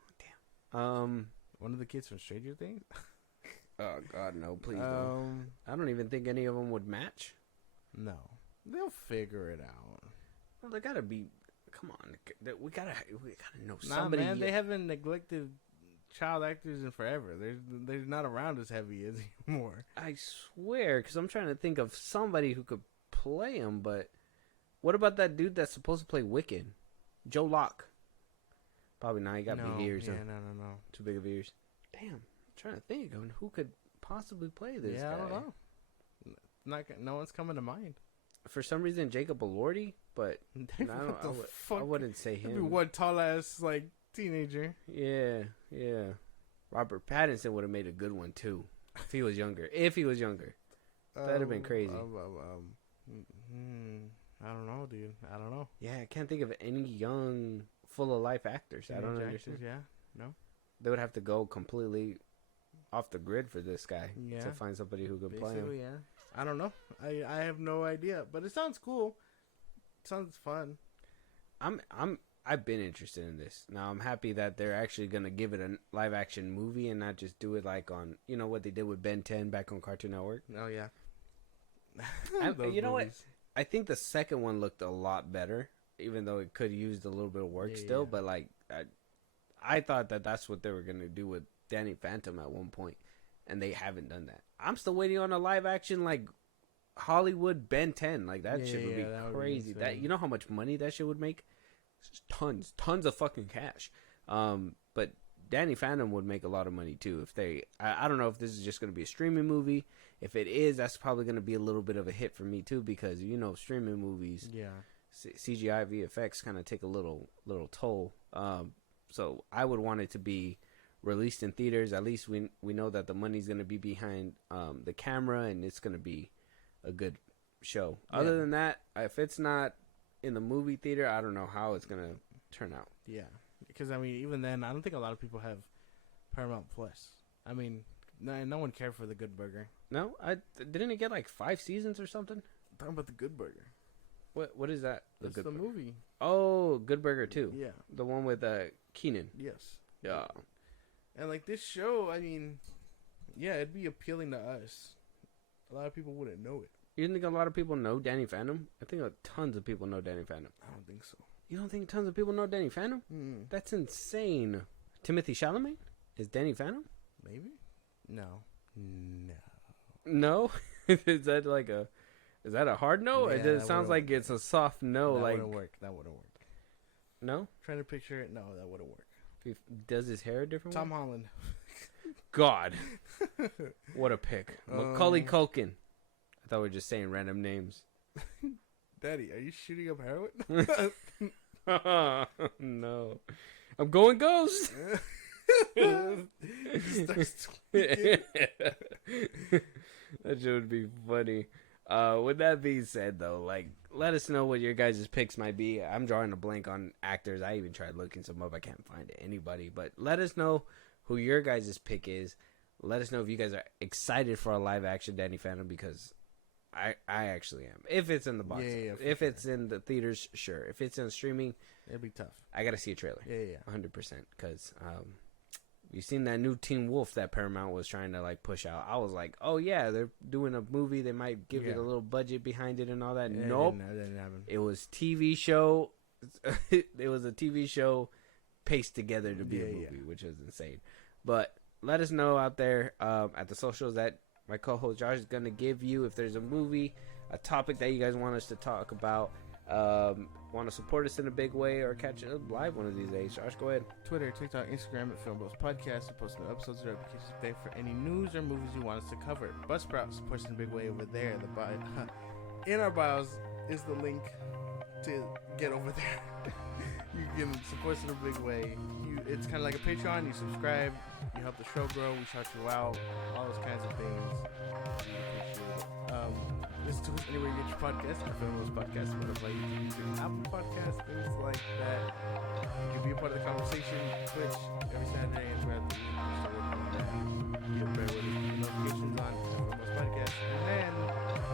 Damn. One of the kids from Stranger Things. Oh God, no! Please don't. I don't even think any of them would match. No, they'll figure it out. Well, they gotta be. Come on, we gotta know Nah, somebody. man, they haven't neglected child actors in forever. They're not around as heavy as anymore. I swear, because I'm trying to think of somebody who could play him. But what about that dude that's supposed to play Wicked, Joe Locke? Probably not. He got big ears. Yeah, huh? no. Too big of ears. Damn, I'm trying to think of who could possibly play this guy. I don't know. No one's coming to mind. For some reason, Jacob Elordi, but I wouldn't say him. Maybe one tall ass like teenager. Yeah. Robert Pattinson would have made a good one too if he was younger. That'd have been crazy. I don't know, dude. I don't know. Yeah, I can't think of any young, full of life actors. I don't understand. Yeah, no. They would have to go completely off the grid for this guy to find somebody who could play him. Yeah. I don't know. I have no idea, but it sounds cool. It sounds fun. I've been interested in this. Now I'm happy that they're actually gonna give it a live action movie and not just do it like on what they did with Ben 10 back on Cartoon Network. Oh yeah. You know what? I think the second one looked a lot better, even though it could use a little bit of work still. But like, I thought that's what they were gonna do with Danny Phantom at one point, and they haven't done that. I'm still waiting on a live action like Hollywood Ben 10. Like that shit would be crazy. That you know how much money that shit would make? Tons of fucking cash. But Danny Phantom would make a lot of money too if they. I don't know if this is just gonna be a streaming movie. If it is, that's probably gonna be a little bit of a hit for me too because streaming movies. Yeah. CGI VFX kind of take a little toll. So I would want it to be released in theaters. At least we know that the money's gonna be behind the camera and it's gonna be a good show. Other than that, if it's not in the movie theater, I don't know how it's gonna turn out. Yeah, because I mean, even then, I don't think a lot of people have Paramount Plus. I mean, no one cared for The Good Burger. No, didn't it get like 5 seasons or something? I'm talking about The Good Burger. What is that? That's the movie. Oh, Good Burger 2. Yeah, the one with Keenan. Yes. Yeah. And like this show, I mean, yeah, it'd be appealing to us. A lot of people wouldn't know it. You think a lot of people know Danny Phantom? I think tons of people know Danny Phantom. I don't think so. You don't think tons of people know Danny Phantom? Mm. That's insane. Timothy Chalamet is Danny Phantom? Maybe. No. No? Is that a hard no? Yeah, It sounds like it's a soft no. That like wouldn't work. That wouldn't work. No? Trying to picture it. No, that wouldn't work. Does his hair a different Tom way? Holland. God. What a pick. Macaulay Culkin. I thought we were just saying random names. Daddy, are you shooting up heroin? No. I'm going ghost. That shit would be funny. With that being said, though, let us know what your guys' picks might be. I'm drawing a blank on actors. I even tried looking some up. I can't find anybody. But let us know who your guys' pick is. Let us know if you guys are excited for a live-action Danny Phantom, because I actually am. If it's in the box. Yeah, if it's in the theaters, sure. If it's in streaming, it'd be tough. I got to see a trailer. Yeah. 100%. Because you seen that new Teen Wolf that Paramount was trying to push out. I was like, oh yeah, they're doing a movie. They might give it a little budget behind it and all that. Yeah, nope. That didn't happen. It was TV show. It was a TV show paced together to be a movie, which is insane. But let us know out there at the socials that my co-host Josh is going to give you if there's a movie, a topic that you guys want us to talk about. Want to support us in a big way or catch it live one of these days? Josh, go ahead. Twitter, TikTok, Instagram at FIlmBros Podcast. We post new episodes or notifications today for any news or movies you want us to cover. Buzzsprout supports in a big way over there. In our bios is the link to get over there. You can support us in a big way. It's kind of like a Patreon. You subscribe, you help the show grow, we shout you out, all those kinds of things. We appreciate it. Listen to us anywhere you get your podcast. Our FIlmBros Podcast, Spotify, YouTube, Apple Podcasts, things like that. You can be a part of the conversation. Twitch every Saturday and throughout the week. We're still working on that. You can bear with us, the notifications on FIlmBros Podcast, and then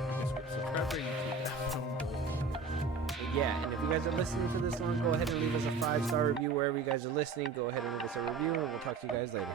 you can subscribe to YouTube at FIlmBros. Yeah, and if you guys are listening for this long, go ahead and leave us a 5-star review wherever you guys are listening. Go ahead and leave us a review, and we'll talk to you guys later.